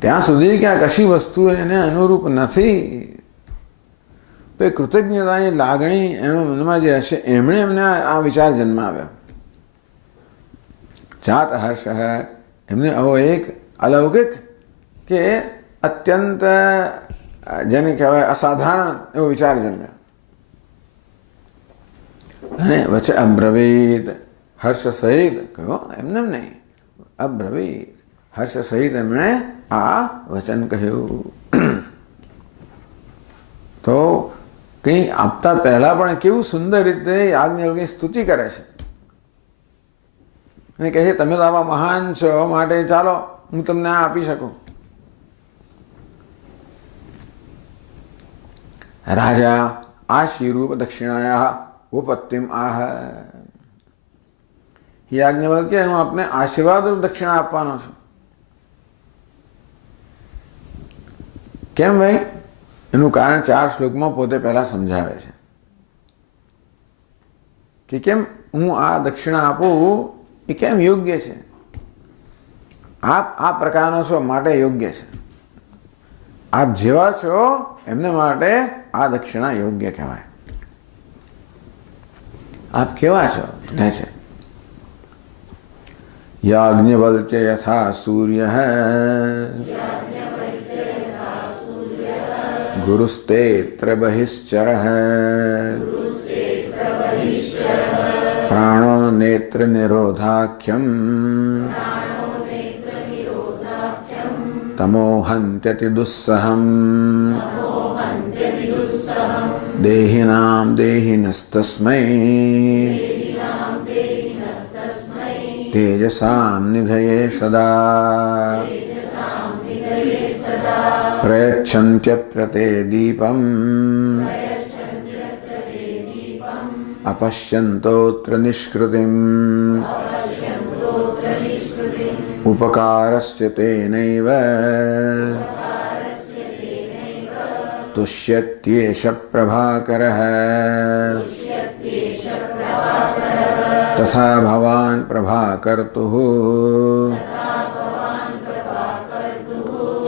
ત્યાં સુધી કે આ કશી વસ્તુ એને અનુરૂપ નથી, તો એ કૃતજ્ઞતાની લાગણી એના મનમાં જે હશે એમણે એમને આ વિચાર જન્માવ્યો. જાત હર્ષ, એમને આવો એક અલૌકિક કે અત્યંત જેને કહેવાય અસાધારણ એવો વિચાર જન્મ્યો. અને વચ્ચે અબ્રવીત, હર્ષ સહિત કહ્યું, એમને નહીં, અબ્રવીત હર્ષ સહિત એમણે આ વચન કહ્યું. તો કંઈ આપતા પહેલા પણ કેવું સુંદર રીતે યાજ્ઞવલ્ક્યની સ્તુતિ કરે છે અને કહે છે તમે તો આવા મહાન છો માટે ચાલો હું તમને આ આપી શકું. રાજા આશીરૂપ દક્ષિણાયા ઉપત્તિમ આહ. યાજ્ઞવલ્ક્ય હું આપને આશીર્વાદ રૂપ દક્ષિણા આપવાનો છું. કેમ ભાઈ? એનું કારણ 4 શ્લોકમાં પોતે પહેલા સમજાવે છે કે કેમ હું આ દક્ષિણા આપું એ કેમ યોગ્ય છે. આપ આ પ્રકારનો છો માટે યોગ્ય છે. આપ જેવા છો એમને માટે આ દક્ષિણા યોગ્ય કહેવાય. આપ કેવા છો કહે છે યાજ્ઞવલ્ક્ય યથા સૂર્ય ગુરુસ્તેત્ર બહિશ્ચરઃ પ્રાણો નેત્ર નિરોધાખ્યમ તમોહન્ત્યતિ દુસ્સહમ દેહિનામ દેહિનસ્તસ્મૈ તેજસામ નિધયે સદા પ્રયચ્છન્ત્યત્ર તે દીપમ अपश्यन्तोऽत्र निष्कृतिम् उपकारस्य तेनैव तुष्यत्येष प्रभाकरः तथा भवान् प्रभाकर्तुः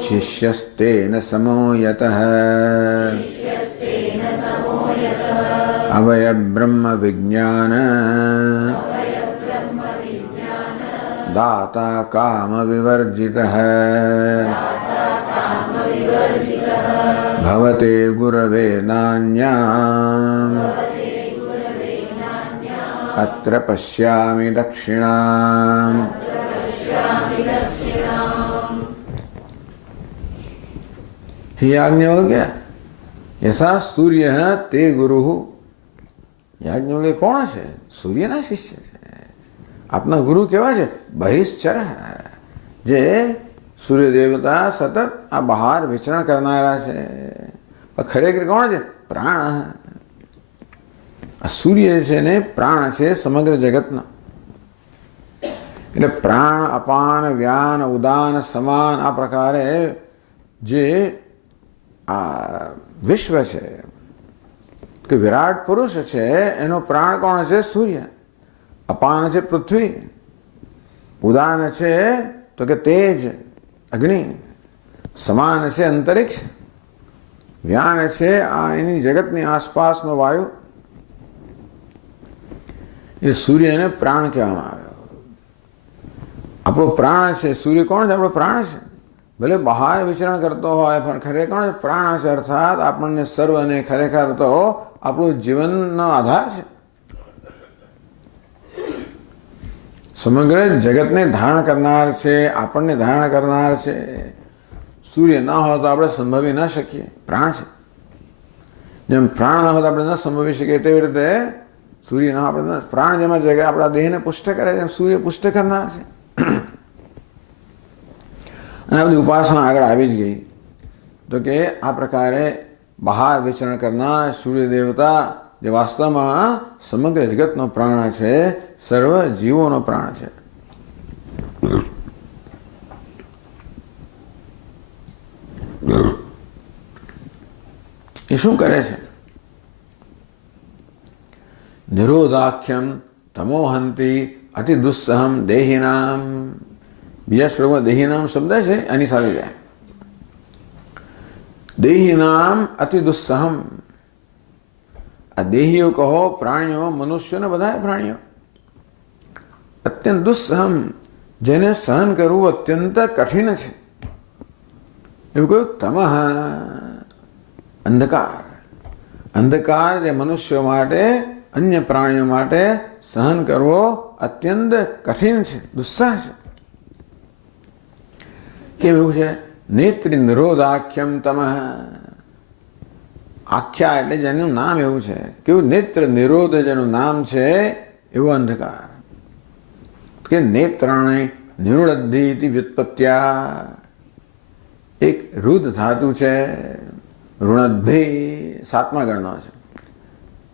शिष्यस्तेन समो यतः अवय ब्रह्म विज्ञान दाता काम विवर्जितः भवते गुरवे नान्याम् अत्र पश्यामि दक्षिणाम्. हि याज्ञवल्क्य यथा सूर्य ते गुरु. યાજ્ઞવલ્ક્ય કોણ છે? સૂર્યના શિષ્ય છે. આપના ગુરુ કેવા છે? બહિશ્ચર, જે સૂર્ય દેવતા સતત આ બહાર વિચરણ કરનારા છે. પણ ખરેખર કોણ છે? પ્રાણ. આ સૂર્ય છે ને પ્રાણ છે સમગ્ર જગતનો. એટલે પ્રાણ અપાન વ્યાન ઉદાન સમાન આ પ્રકારે જે આ વિશ્વ છે કે વિરાટ પુરુષ છે એનો પ્રાણ કોણ છે? સૂર્ય. અપાન છે પૃથ્વી, ઉદાન છે તો કે તેજ અગ્નિ, સમાન છે અંતરિક્ષ, વ્યાન છે આ એની જગતની આસપાસનો વાયુ. એ સૂર્યને પ્રાણ કહેવામાં આવ્યો. આપણો પ્રાણ છે સૂર્ય. કોણ છે? આપણો પ્રાણ છે. ભલે બહાર વિચરણ કરતો હોય પણ ખરેખર પ્રાણ છે. અર્થાત આપણને સર્વને ખરેખર તો આપણું જીવનનો આધાર છે. સમગ્ર જગતને ધારણ કરનાર છે, આપણને ધારણ કરનાર છે. સૂર્ય ન હોય તો આપણે સંભવી ન શકીએ. પ્રાણ છે. જેમ પ્રાણ ન હોય તો આપણે ન સંભવી શકીએ તેવી રીતે સૂર્ય ન આપણે પ્રાણ જેમાં જગ્યાએ આપણા દેહને પુષ્ટ કરે છે સૂર્ય પુષ્ટ કરનાર છે. અને આ બધી ઉપાસના આગળ આવી જ ગઈ. તો કે આ પ્રકારે બહાર વિચરણ કરનાર સૂર્ય દેવતા જે વાસ્તવમાં સમગ્ર જગતનો પ્રાણ છે, સર્વ જીવોનો પ્રાણ છે. એ શું કરે છે? નિરોધાખ્યમ તમોહંતિ અતિ દુસ્સહમ દેહિનામ. બીજા શ્લોકમાં દેહિનામ શબ્દ છે એની સાથે જાય. દેહિનામ અતિ દુસ્સહમ. આ દેહીઓ કહો, પ્રાણીઓ, મનુષ્યો ને બધા પ્રાણીઓ અત્યંત દુસ્સહમ, જેને સહન કરવું અત્યંત કઠિન છે. એવું કહ્યું તમઃ, અંધકાર. અંધકાર જે મનુષ્યો માટે, અન્ય પ્રાણીઓ માટે સહન કરવો અત્યંત કઠિન છે, દુસ્સહ છે. કેવું છે? નેત્રી નિરોધાખ્યમ તમઃ. આખ્યા એટલે જેનું નામ એવું છે. કેવું? નેત્ર નિરોધ જેનું નામ છે એવું અંધકાર. કે નેત્રાણે નિરુણદ્ધિ વ્યુત્પત્ત્યા. એક રુદ્ધ ધાતુ છે, ઋણદ્ધિ 7મા ગણનો છે.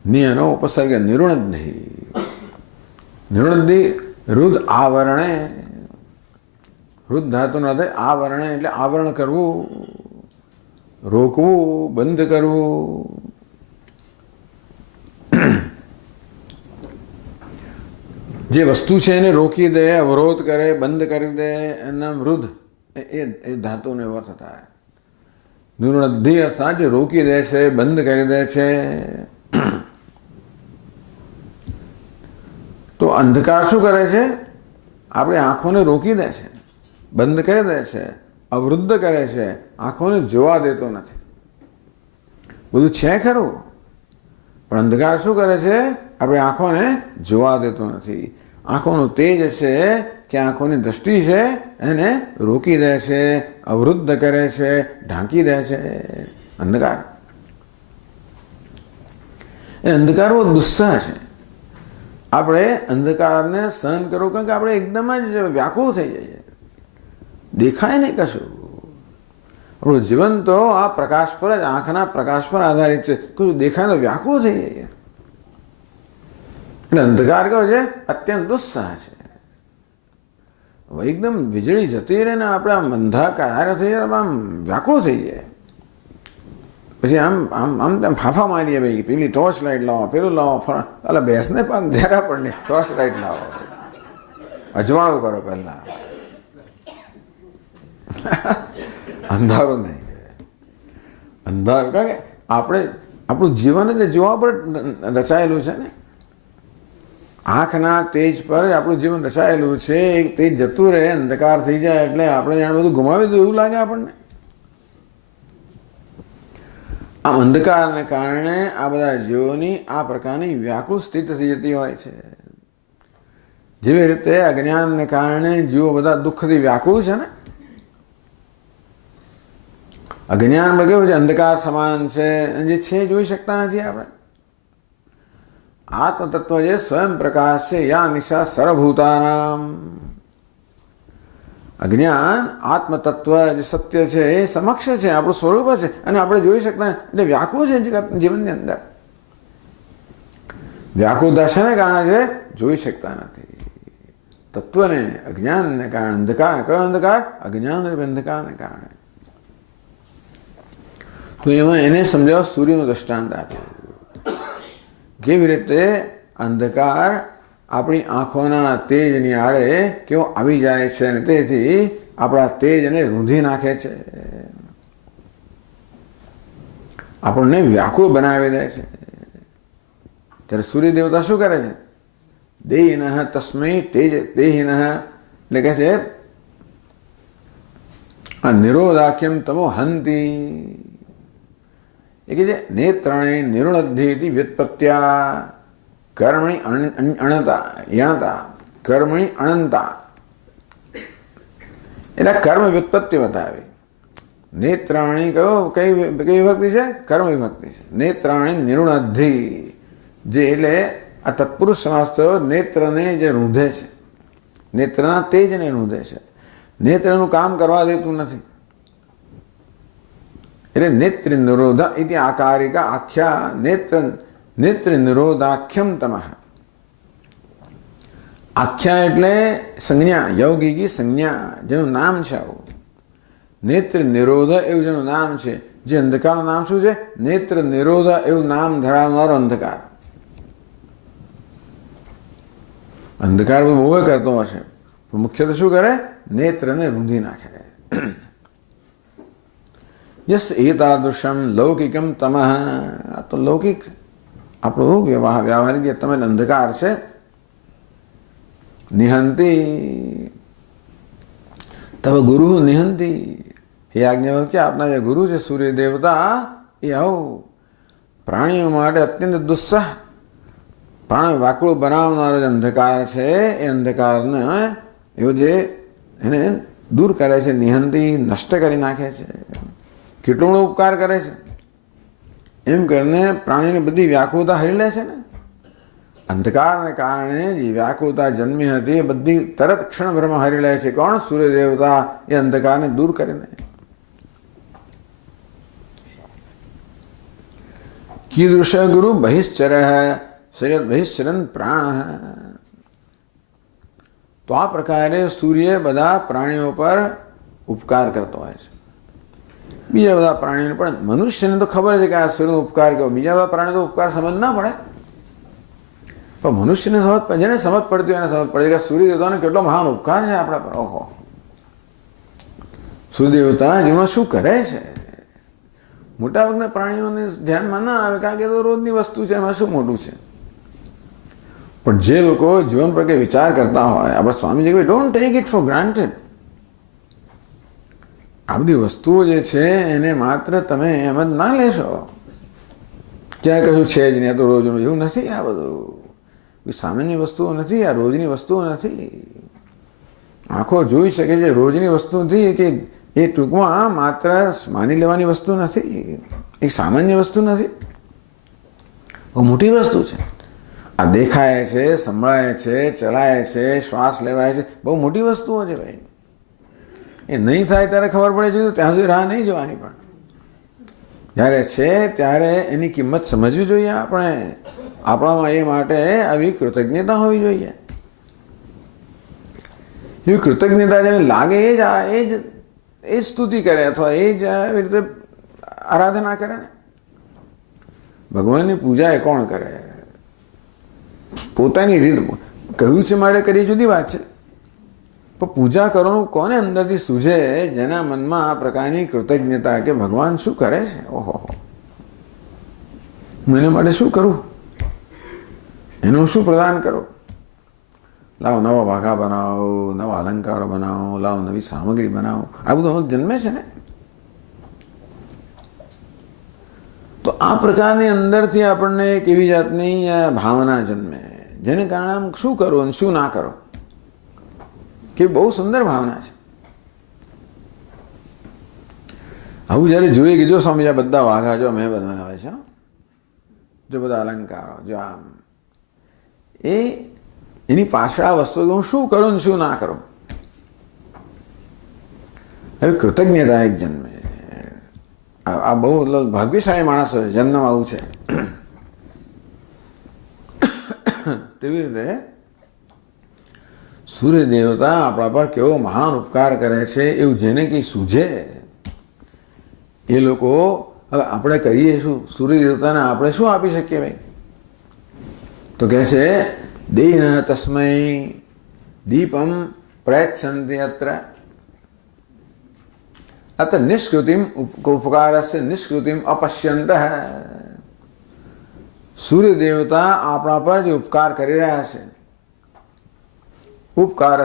નિયનો ઉપસર્ગ નિરુણદ્ધિ. નિરુણદ્ધિ રુદ્ધ આવરણે. રુદ્ધ ધાતુનો અર્થ આવરણે એટલે આવરણ કરવું, રોકવું, બંધ કરવું. જે વસ્તુ છે એને રોકી દે, અવરોધ કરે, બંધ કરી દે, એના વૃદ્ધ એ ધાતુને અર્થ થાય. નિરુણદ્ધિ અર્થાત જે રોકી દે છે, બંધ કરી દે છે. તો અંધકાર શું કરે છે? આપણી આંખોને રોકી દે છે, બંધ કરી દે છે, અવરુદ્ધ કરે છે, આંખોને જોવા દેતો નથી. બધું છે ખરું, પણ અંધકાર શું કરે છે? આપણે આંખોને જોવા દેતો નથી. આંખોનું તેજ છે કે આંખોની દ્રષ્ટિ છે એને રોકી દે છે, અવરુદ્ધ કરે છે, ઢાંકી દે છે. અંધકાર એ અંધકાર બહુ દુસ્સહ છે. આપણે અંધકારને સહન કરવું, કારણ કે આપણે એકદમ જ વ્યાકુળ થઈ જઈએ, દેખાય નહીં કશું. આપણું જીવન તો આ પ્રકાશ પર જ, આંખના પ્રકાશ પર આધારિત છે. કશું દેખાય તો વ્યાકુળ થઈ જઈએ. એટલે અંધકાર કયો છે? અત્યંત દુસ્સહ છે. એકદમ વીજળી જતી રહે ને આપણે આમ અંધા કાર્ય થઈ જાય, આમ વ્યાકુળ થઈ જાય. પછી આમ આમ આમ તેમ ફાંફા મારીએ, ભાઈ પેલી ટોર્ચ લાઇટ લાવો, પેલું લાવો, એટલે બેસને પણ જરા પણ નહીં, ટોર્ચ લાઇટ લાવો, અજવાળું કરો પહેલા. અંધારું નહીં, અંધારું. કારણ કે આપણે આપણું જીવન જ જોવા પર રચાયેલું છે ને. આંખના તેજ પર આપણું જીવન રચાયેલું છે. એક તેજ જતું રહે, અંધકાર થઈ જાય એટલે આપણે જાણે બધું ગુમાવી દઉં એવું લાગે આપણને. આમ અંધકારને કારણે આ બધા જીવોની આ પ્રકારની વ્યાકુળ સ્થિતિ થઈ જતી હોય છે. જેવી રીતે અજ્ઞાનને કારણે જીવો બધા દુઃખથી વ્યાકુળ છે ને. અજ્ઞાનમાં કેવું છે? અંધકાર સમાન છે, જે છે જોઈ શકતા નથી આપણે. આત્મતત્વ જે સ્વયં પ્રકાશ છે, યા નિશા સર્વભૂતાનામ. અજ્ઞાન આત્મતત્વ જે સત્ય છે એ સમક્ષ છે, આપણું સ્વરૂપ છે, અને આપણે જોઈ શકતા એટલે વ્યાકુળ છે જીવનની અંદર. વ્યાકુળતા શેને કારણે છે? જોઈ શકતા નથી. તત્વને અજ્ઞાનને કારણે અંધકાર. કયો અંધકાર? અજ્ઞાન અંધકારને કારણે. તો એમાં એને સમજાવ સૂર્યનું દ્રષ્ટાંત આપ્યું. કેવી રીતે અંધકાર આપણી આંખોના તેજની આડે કેવો આવી જાય છે અને તેથી આપણા તેજને રૂંધી નાખે છે, આપણને વ્યાકુળ બનાવી દે છે. ત્યારે સૂર્ય દેવતા શું કરે છે? દેહિનઃ તસ્મૈ તેજ દેહિનઃ એટલે કહે છે આ નિરોધાખ્યમ તમો હંતી. એ કે છે નેત્રણે નિરુણદ્ધિ વ્યુત્પત્ત્યા કર્મણી અણતા યણતા કર્મણી અનંતા. એટલે કર્મ વ્યુત્પત્તિ બતાવી. નેત્રાણી કયો કઈ વિભક્તિ છે? કર્મ વિભક્તિ છે. નેત્રાણી નિરુણદ્ધિ જે એટલે આ તત્પુરુષ સમાસ થયો. નેત્રને જે રૂંધે છે, નેત્રના તેજને રૂંધે છે, નેત્રનું કામ કરવા દેતું નથી. એટલે નેત્ર નિરોધ ઇતિ આકારિકા આખ્યા નેત્ર નિરોધાખ્યમ તમઃ. આખ્યા એટલે સંજ્ઞા, યૌગિકી સંજ્ઞા, જેનું નામ છે આવું. નેત્ર નિરોધ એવું જેનું નામ છે. જે અંધકારનું નામ શું છે? નેત્ર નિરોધ એવું નામ ધરાવનારો અંધકાર. અંધકાર બધું બહુ કરતો હશે, પણ મુખ્યત્વે શું કરે? નેત્રને રૂંધી નાખે. યસ એતાદૃશમ લૌકિકમ તમઃ. આ તો લૌકિક આપણું વ્યવહારિક જે તમે અંધકાર છે. નિહંતી તવ ગુરુ નિહંતી. હે આજ્ઞાવલ્ક્ય, આપના જે ગુરુ છે સૂર્ય દેવતા એ આવું પ્રાણીઓ માટે અત્યંત દુસ્સહ, પ્રાણ વાકુળ બનાવનારો જે અંધકાર છે એ અંધકારને એવો જે એને દૂર કરે છે, નિહંતી નષ્ટ કરી નાખે છે, કેટલો બધો ઉપકાર કરે છે. એમ કરીને પ્રાણીની બધી વ્યાકુળતા હરી લે છે ને. અંધકારને કારણે જે વ્યાકુળતા જન્મી હતી એ બધી તરત ક્ષણભરમાં હરી લે છે. કોણ? સૂર્ય દેવતા એ અંધકારને દૂર કરીને. કીદૃશ ગુરુ બહિશ્ચર શરીર બહિશ્ચરન પ્રાણ. તો આ પ્રકારે સૂર્ય બધા પ્રાણીઓ પર ઉપકાર કરતો હોય છે. બીજા બધા પ્રાણીઓને પણ, મનુષ્યને તો ખબર છે કે આ સૂર્યનો ઉપકાર કેવો. બીજા બધા પ્રાણીઓ તો ઉપકાર સમજ ના પડે, પણ મનુષ્યને સમજ, જેને સમજ પડતી હોય એને સમજ પડે કે સૂર્ય દેવતાનો કેટલો મહાન ઉપકાર છે આપણા પર. ઓહો, સૂર્ય દેવતા જીવનમાં શું કરે છે. મોટાભાગના પ્રાણીઓને ધ્યાનમાં ના આવે કારણ કે તો રોજની વસ્તુ છે, એમાં શું મોટું છે. પણ જે લોકો જીવન પર કંઈ વિચાર કરતા હોય, આપણા સ્વામીજી કહે don't take it four granted. આ બધી વસ્તુઓ જે છે એને માત્ર તમે એમ જ ના લેશો ક્યાં કશું છે જ નહીં, આ તો રોજનું. એવું નથી. આ બધું સામાન્ય વસ્તુઓ નથી, આ રોજની વસ્તુઓ નથી. આંખો જોઈ શકે છે રોજની વસ્તુ નથી, કે એ ટૂંકમાં માત્ર માની લેવાની વસ્તુ નથી, એક સામાન્ય વસ્તુ નથી, બહુ મોટી વસ્તુ છે. આ દેખાય છે, સંભળાય છે, ચલાય છે, શ્વાસ લેવાય છે, બહુ મોટી વસ્તુઓ છે ભાઈ. એ નહીં થાય ત્યારે ખબર પડે છે, ત્યાં સુધી રાહ નહીં જવાની. પણ જ્યારે છે ત્યારે એની કિંમત સમજવી જોઈએ. આપણામાં એ માટે આવી કૃતજ્ઞતા હોવી જોઈએ. એવી કૃતજ્ઞતા જેને લાગે એ જ સ્તુતિ કરે અથવા એ જ એવી રીતે આરાધના કરે ને. ભગવાનની પૂજા એ કોણ કરે? પોતાની રીત કહ્યું છે માટે કરી જુદી વાત છે, પણ પૂજા કરવાનું કોને અંદરથી સૂઝે? જેના મનમાં આ પ્રકારની કૃતજ્ઞતા કે ભગવાન શું કરે છે, ઓહો હું એના માટે શું કરું, એનું શું પ્રદાન કરું. લાવો નવા વાઘા બનાવો, નવા અલંકારો બનાવો, લાવો નવી સામગ્રી બનાવો. આ બધું જન્મે છે ને. તો આ પ્રકારની અંદરથી આપણને એક એવી જાતની ભાવના જન્મે, જેને કારણે આમ શું કરો અને શું ના કરો, કે બહુ સુંદર ભાવના છે. આવું જ્યારે જોઈએ કે જો સ્વામી આ બધા વાઘા જો મેં બનાવે છે, જો બધા અલંકારો, જો આમ, એની પાછળ આ વસ્તુ હું શું કરું ને શું ના કરું, એવી કૃતજ્ઞતા એક જન્મે. આ બહુ ભાગ્યશાળી માણસો જન્મ આવું છે. તેવી રીતે સૂર્ય દેવતા આપણા પર કેવો મહાન ઉપકાર કરે છે એવું જેને કંઈ સૂઝે એ લોકો. હવે આપણે કરીએ શું? સૂર્ય દેવતાને આપણે શું આપી શકીએ ભાઈ? તો કહે છે દેન તસ્મૈ દીપમ પ્રયચ્છન્તિ અત્ર નિષ્કૃતિમ ઉપકારસ્ય નિષ્કૃતિમ અપશ્યંત. સૂર્ય દેવતા આપણા પર જે ઉપકાર કરી રહ્યા છે, ઉપકાર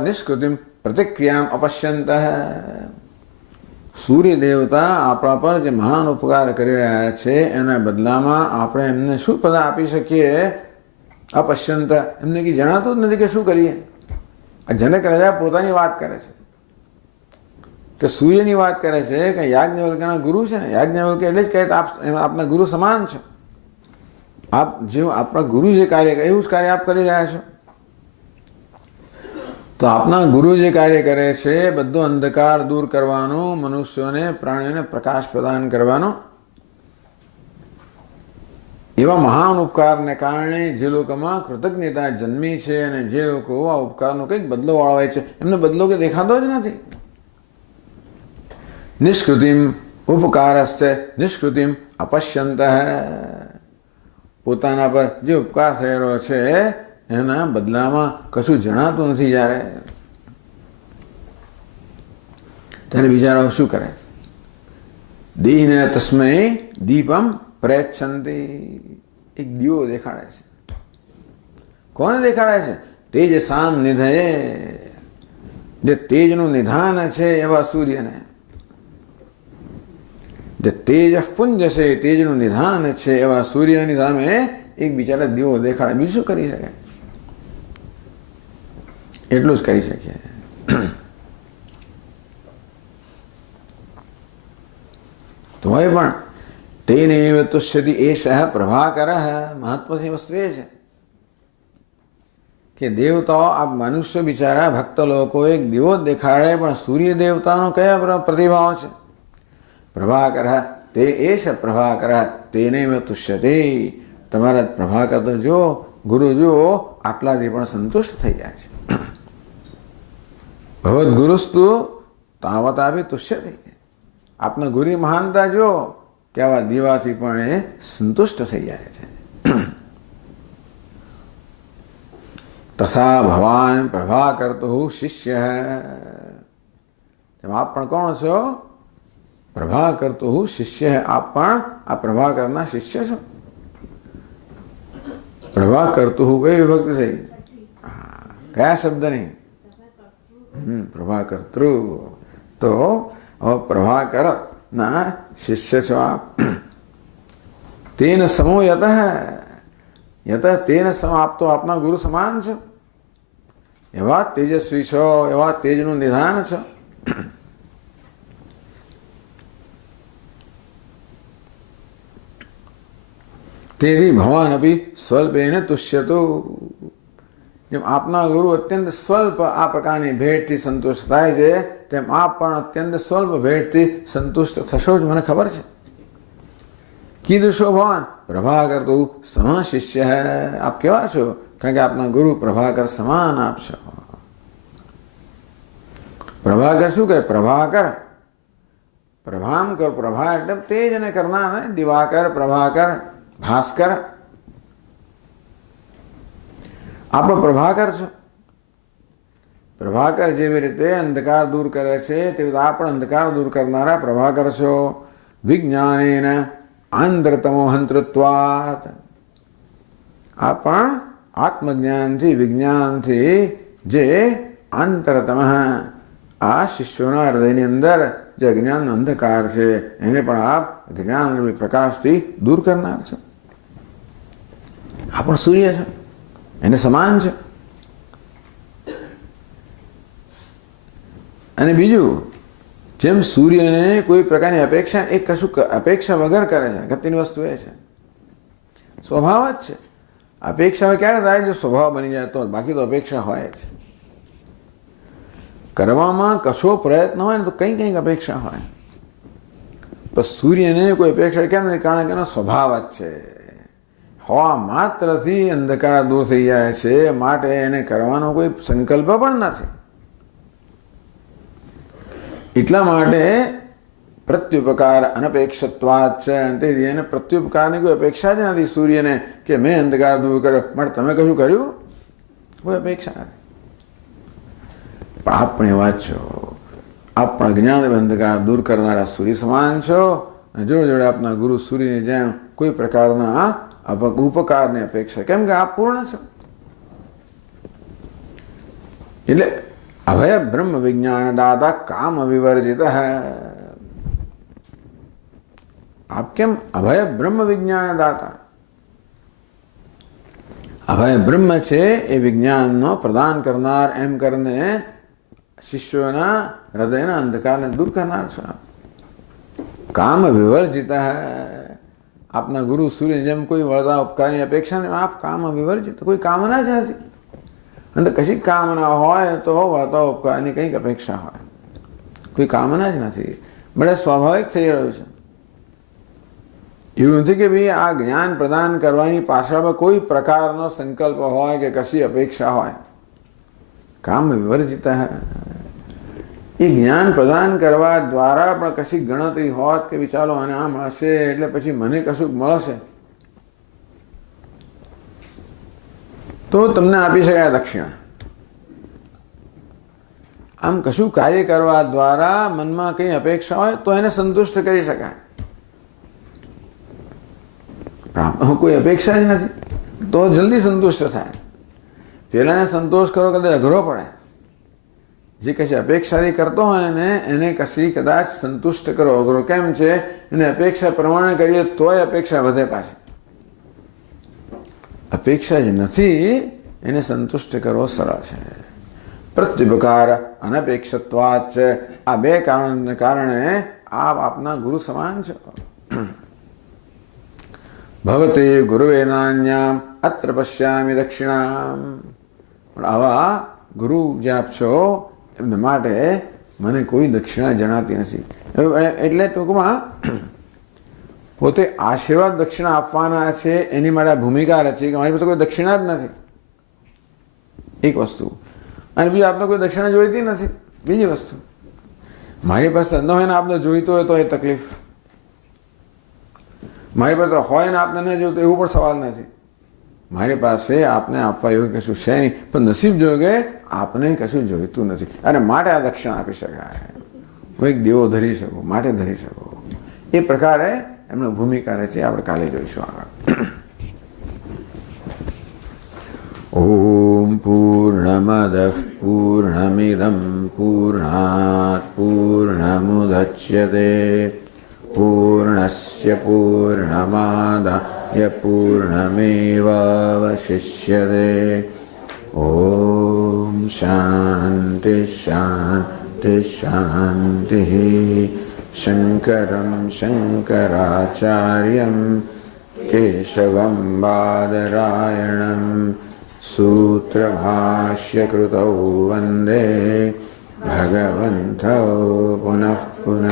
નિષ્કૃતિમ પ્રતિક્રિયા અપશ્યંત. સૂર્ય દેવતા આપણા પર જે મહાન ઉપકાર કરી રહ્યા છે એના બદલામાં આપણે એમને શું પદા આપી શકીએ? અપશ્યંત. એમને કંઈ જણાતું જ નથી કે શું કરીએ. આ જનક રાજા પોતાની વાત કરે છે, કે સૂર્યની વાત કરે છે કે યાજ્ઞવલ્ક્યના ગુરુ છે ને, યાજ્ઞવલ્ક્ય એટલે જ કહે આપના ગુરુ સમાન છે. આપ જે આપણા ગુરુ જે કાર્ય કરે એવું જ કાર્ય આપ કરી રહ્યા છો. તો આપના ગુરુ જે કાર્ય કરે છે બધો અંધકાર દૂર કરવાનો, મનુષ્યોને પ્રાણીઓને પ્રકાશ પ્રદાન કરવાનો, એવા મહાન ઉપકારને કારણે જે લોકોમાં કૃતજ્ઞતા જન્મી છે અને જે લોકો આ ઉપકારનો કંઈક બદલો વાળવાય છે એમને બદલો કે દેખાતો જ નથી. નિષ્કૃતિમ ઉપકારસ્તે નિષ્કૃતિમ અપશ્યંત. પોતાના પર જે ઉપકાર થયેલો છે એના બદલામાં કશું જણાતું નથી. ત્યારે બિચારાઓ શું કરે? દીન તસ્મૈ દીપમ પ્રયચ્છન્તિ. એક દીવો દેખાડે છે. કોને દેખાડે છે? તેજ સામ નિધયે. જે તેજનું નિધાન છે એવા સૂર્યને, જે તેજ પુંજ છે, તેજનું નિધાન છે એવા સૂર્યની સામે એક બિચારા દીવો દેખાડે. બીજું શું કરી શકે? એટલું જ કરી શકીએ. તોય પણ તેનૈવ તુષ્યતિ એષઃ પ્રભાકરઃ. મહત્વની વસ્તુ એ છે કે દેવતાઓ, આ મનુષ્ય બિચારા ભક્ત લોકો એક દીવો જ દેખાડે, પણ સૂર્ય દેવતાનો કયા પ્રતિભાવ છે? પ્રભાકર. તે એષ પ્રભાકર તેનૈવ તુષ્યતે. તમારા પ્રભાકર તો જો, ગુરુ જુઓ, આટલાથી પણ સંતુષ્ટ થઈ જાય છે. ભગવદ ગુરુસ્તુ તાવતાભી તુષ્યતે. આપના ગુરુની મહાનતા જો કે આવા દીવાથી પણ એ સંતુષ્ટ થઈ જાય છે. તથા ભવાન પ્રભાકર્તુ શિષ્ય. તેમ આપ પણ કોણ છો? પ્રભાકર્તુ શિષ્ય. આપ પણ આ પ્રભાકરના શિષ્ય છો. પ્રભાકર્તુ કઈ વિભક્તિ થઈ? કયા શબ્દની? પ્રભાકર્તૃ. તો પ્રભાકર ના શિષ્ય છો આપ. તેન સમો યત યત તેન સમ. આપ તો આપના ગુરુ સમાન છો. એવા તેજસ્વી છો, એવા તેજનું નિધાન છો. તેથી ભવાન અપી સ્વલ્પેન તુષ્યતો. જેમ આપના ગુરુ અત્યંત સ્વલ્પ આ પ્રકારની ભેટથી સંતુષ્ટ થાય છે, તેમ આપ પણ અત્યંત સ્વલ્પ ભેટથી સંતુષ્ટ થશો જ, મને ખબર છે. કીદૃશો ભવાન? પ્રભાકર તો સમ શિષ્ય. આપ કેવા છો? કારણ કે આપના ગુરુ પ્રભાકર સમાન આપ છો. પ્રભાકર શું કહે? પ્રભાકર પ્રભામ કર. પ્રભા એટલે તેજ ને કરનાર ને. દિવાકર, પ્રભાકર, ભાસ્કર. આપ પ્રભાકર છો. પ્રભાકર જેવી રીતે અંધકાર દૂર કરે છે, તેવી રીતે આપ પણ અંધકાર દૂર કરનારા પ્રભાકર છો. વિજ્ઞાનેન આંધ્રતમો હંતૃત્વાત. આ પણ આત્મજ્ઞાનથી, વિજ્ઞાનથી જે અંતરતમ, આ શિષ્યોના હૃદયની અંદર જે અજ્ઞાન અંધકાર છે એને પણ આપ જ્ઞાન પ્રકાશથી દૂર કરનાર છો. આ પણ સૂર્ય છે, એને સમાન છે. અને બીજું, જેમ સૂર્યને કોઈ પ્રકારની અપેક્ષા, એ કશું અપેક્ષા વગર કરે છે. અગત્યની વસ્તુ એ છે, સ્વભાવ જ છે. અપેક્ષા ક્યારે થાય? જો સ્વભાવ બની જાય તો. બાકી તો અપેક્ષા હોય જ. કરવામાં કશો પ્રયત્ન હોય ને તો કંઈ કંઈક અપેક્ષા હોય. પણ સૂર્યને કોઈ અપેક્ષા કેમ નથી? કારણ કે એનો સ્વભાવ જ છે. હવા માત્રથી અંધકાર દૂર થઈ જાય છે, માટે એને કરવાનો કોઈ સંકલ્પ પણ નથી. એટલા માટે પ્રત્યુપકાર અનપેક્ષત્વાત છે. તેથી એને પ્રત્યુપકારની કોઈ અપેક્ષા જ નથી સૂર્યને, કે મેં અંધકાર દૂર કર્યો માટે તમે કશું કર્યું? કોઈ અપેક્ષા નથી. પણ આપ પણ એવા જ છો. આપ પણ અજ્ઞાન અંધકાર દૂર કરનારા સૂર્ય સમાન છો. અને જોડે જોડે આપના ગુરુ સૂર્યની જેમ કોઈ પ્રકારના ઉપકારની અપેક્ષા, કેમ કે આપ પૂર્ણ છો. એટલે અભય બ્રહ્મ વિજ્ઞાન દાતા કામ વિવર્જિત હૈ. આપ કેમ અભય બ્રહ્મ વિજ્ઞાન દાતા? અભય બ્રહ્મ છે એ વિજ્ઞાનનો પ્રદાન કરનાર, એમ કરીને શિષ્યોના હૃદયના અંધકારને દૂર કરનાર છો આપ. કામ વિવર્જિત હૈ. આપના ગુરુ સૂર્ય જેમ કોઈ વળતા ઉપકારની અપેક્ષા નહીં, આપ કામ વિવર્જિત. કોઈ કામના જ નથી. અને કશી કામના હોય તો વળતા ઉપકારની કંઈક અપેક્ષા હોય. કોઈ કામના જ નથી. બળે સ્વાભાવિક થઈ રહ્યું છે. એવું નથી કે ભાઈ આ જ્ઞાન પ્રદાન કરવાની પાછળ કોઈ પ્રકારનો સંકલ્પ હોય કે કશી અપેક્ષા હોય. કામ વિવર્જિત. એ જ્ઞાન પ્રદાન કરવા દ્વારા પણ કશી ગણતરી હોત કે વિચારો અને આ મળશે એટલે પછી મને કશું મળશે તો તમને આપી શકાય દક્ષિણા. આમ કશું કાર્ય કરવા દ્વારા મનમાં કંઈ અપેક્ષા હોય તો એને સંતુષ્ટ કરી શકાય. પણ કોઈ અપેક્ષા જ નથી તો જલ્દી સંતુષ્ટ થાય. પહેલાને સંતોષ કરો કદાચ અઘરો પડે. જે કશી અપેક્ષાથી કરતો હોય ને એને કશી કદાચ સંતુષ્ટ કરો અઘરો. કેમ છે? એને અપેક્ષા પ્રમાણે કરીએ તોય અપેક્ષા વધે પાછી. અપેક્ષા જ નથી એને સંતુષ્ટ કરવો સરળ છે. પ્રત્યુપકાર અનપેક્ષત્વાત છે. આ બે કારણને કારણે આપ આપના ગુરુ સમાન છો. ભવતે ગુરુવે નાન્યામ અત્ર પશ્યામિ દક્ષિણામ. પણ આવા ગુરુ જે આપ છો એમને માટે મને કોઈ દક્ષિણા જણાતી નથી. એટલે ટૂંકમાં પોતે આશીર્વાદ દક્ષિણા આપવાના છે એની માટે ભૂમિકા રચી કે મારી પાસે કોઈ દક્ષિણા જ નથી, એક વસ્તુ. અને બીજું આપને કોઈ દક્ષિણા જોઈતી નથી, બીજી વસ્તુ. મારી પાસે ન હોય ને આપને જોઈતો હોય તો એ તકલીફ, મારી પાસે હોય ને આપને ન જોઈતું એવું પણ સવાલ નથી. મારી પાસે આપને આપવા એવું કશું છે નહીં, પણ નસીબ જોયું કે આપને કશું જોઈતું નથી અને માટે આ દક્ષિણા આપી શકાય. હું એક દેવો ધરી શકું, માટે ધરી શકું. એ પ્રકારે એમનો ભૂમિકા રહે છે. આપણે કાલે જોઈશું આગળ. ઓમ પૂર્ણમદ પૂર્ણમિદમ પૂર્ણાત પૂર્ણમુદચ્યતે પૂર્ણસ્ય પૂર્ણમાદાય પૂર્ણમેવાવશિષ્યતે. ઓમ શાંતિ શાંતિ શાંતિ. શંકરમ શંકરાચાર્યમ કેશવમ બાદરાયણમ સૂત્રભાષ્યકૃતૌ વંદે ભગવन्तૌ પુનઃ પુનઃ.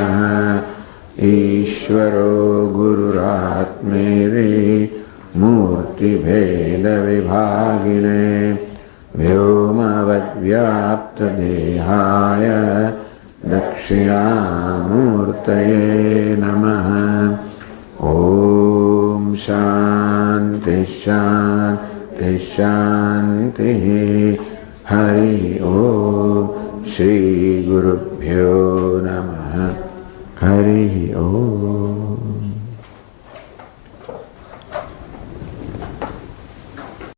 ઈશ્વરો ગુરુરાત્મેતિ મૂર્તિભેદવિભાગિને વ્યોમવદ્વ્યાપ્તદેહાય દક્ષિણામૂર્તયે નમઃ. ઓમ શાંતિ શાંતિ શાંતિ. હરિ ઓમ. શ્રી ગુરુભ્યો નમઃ. હરિ ઓમ.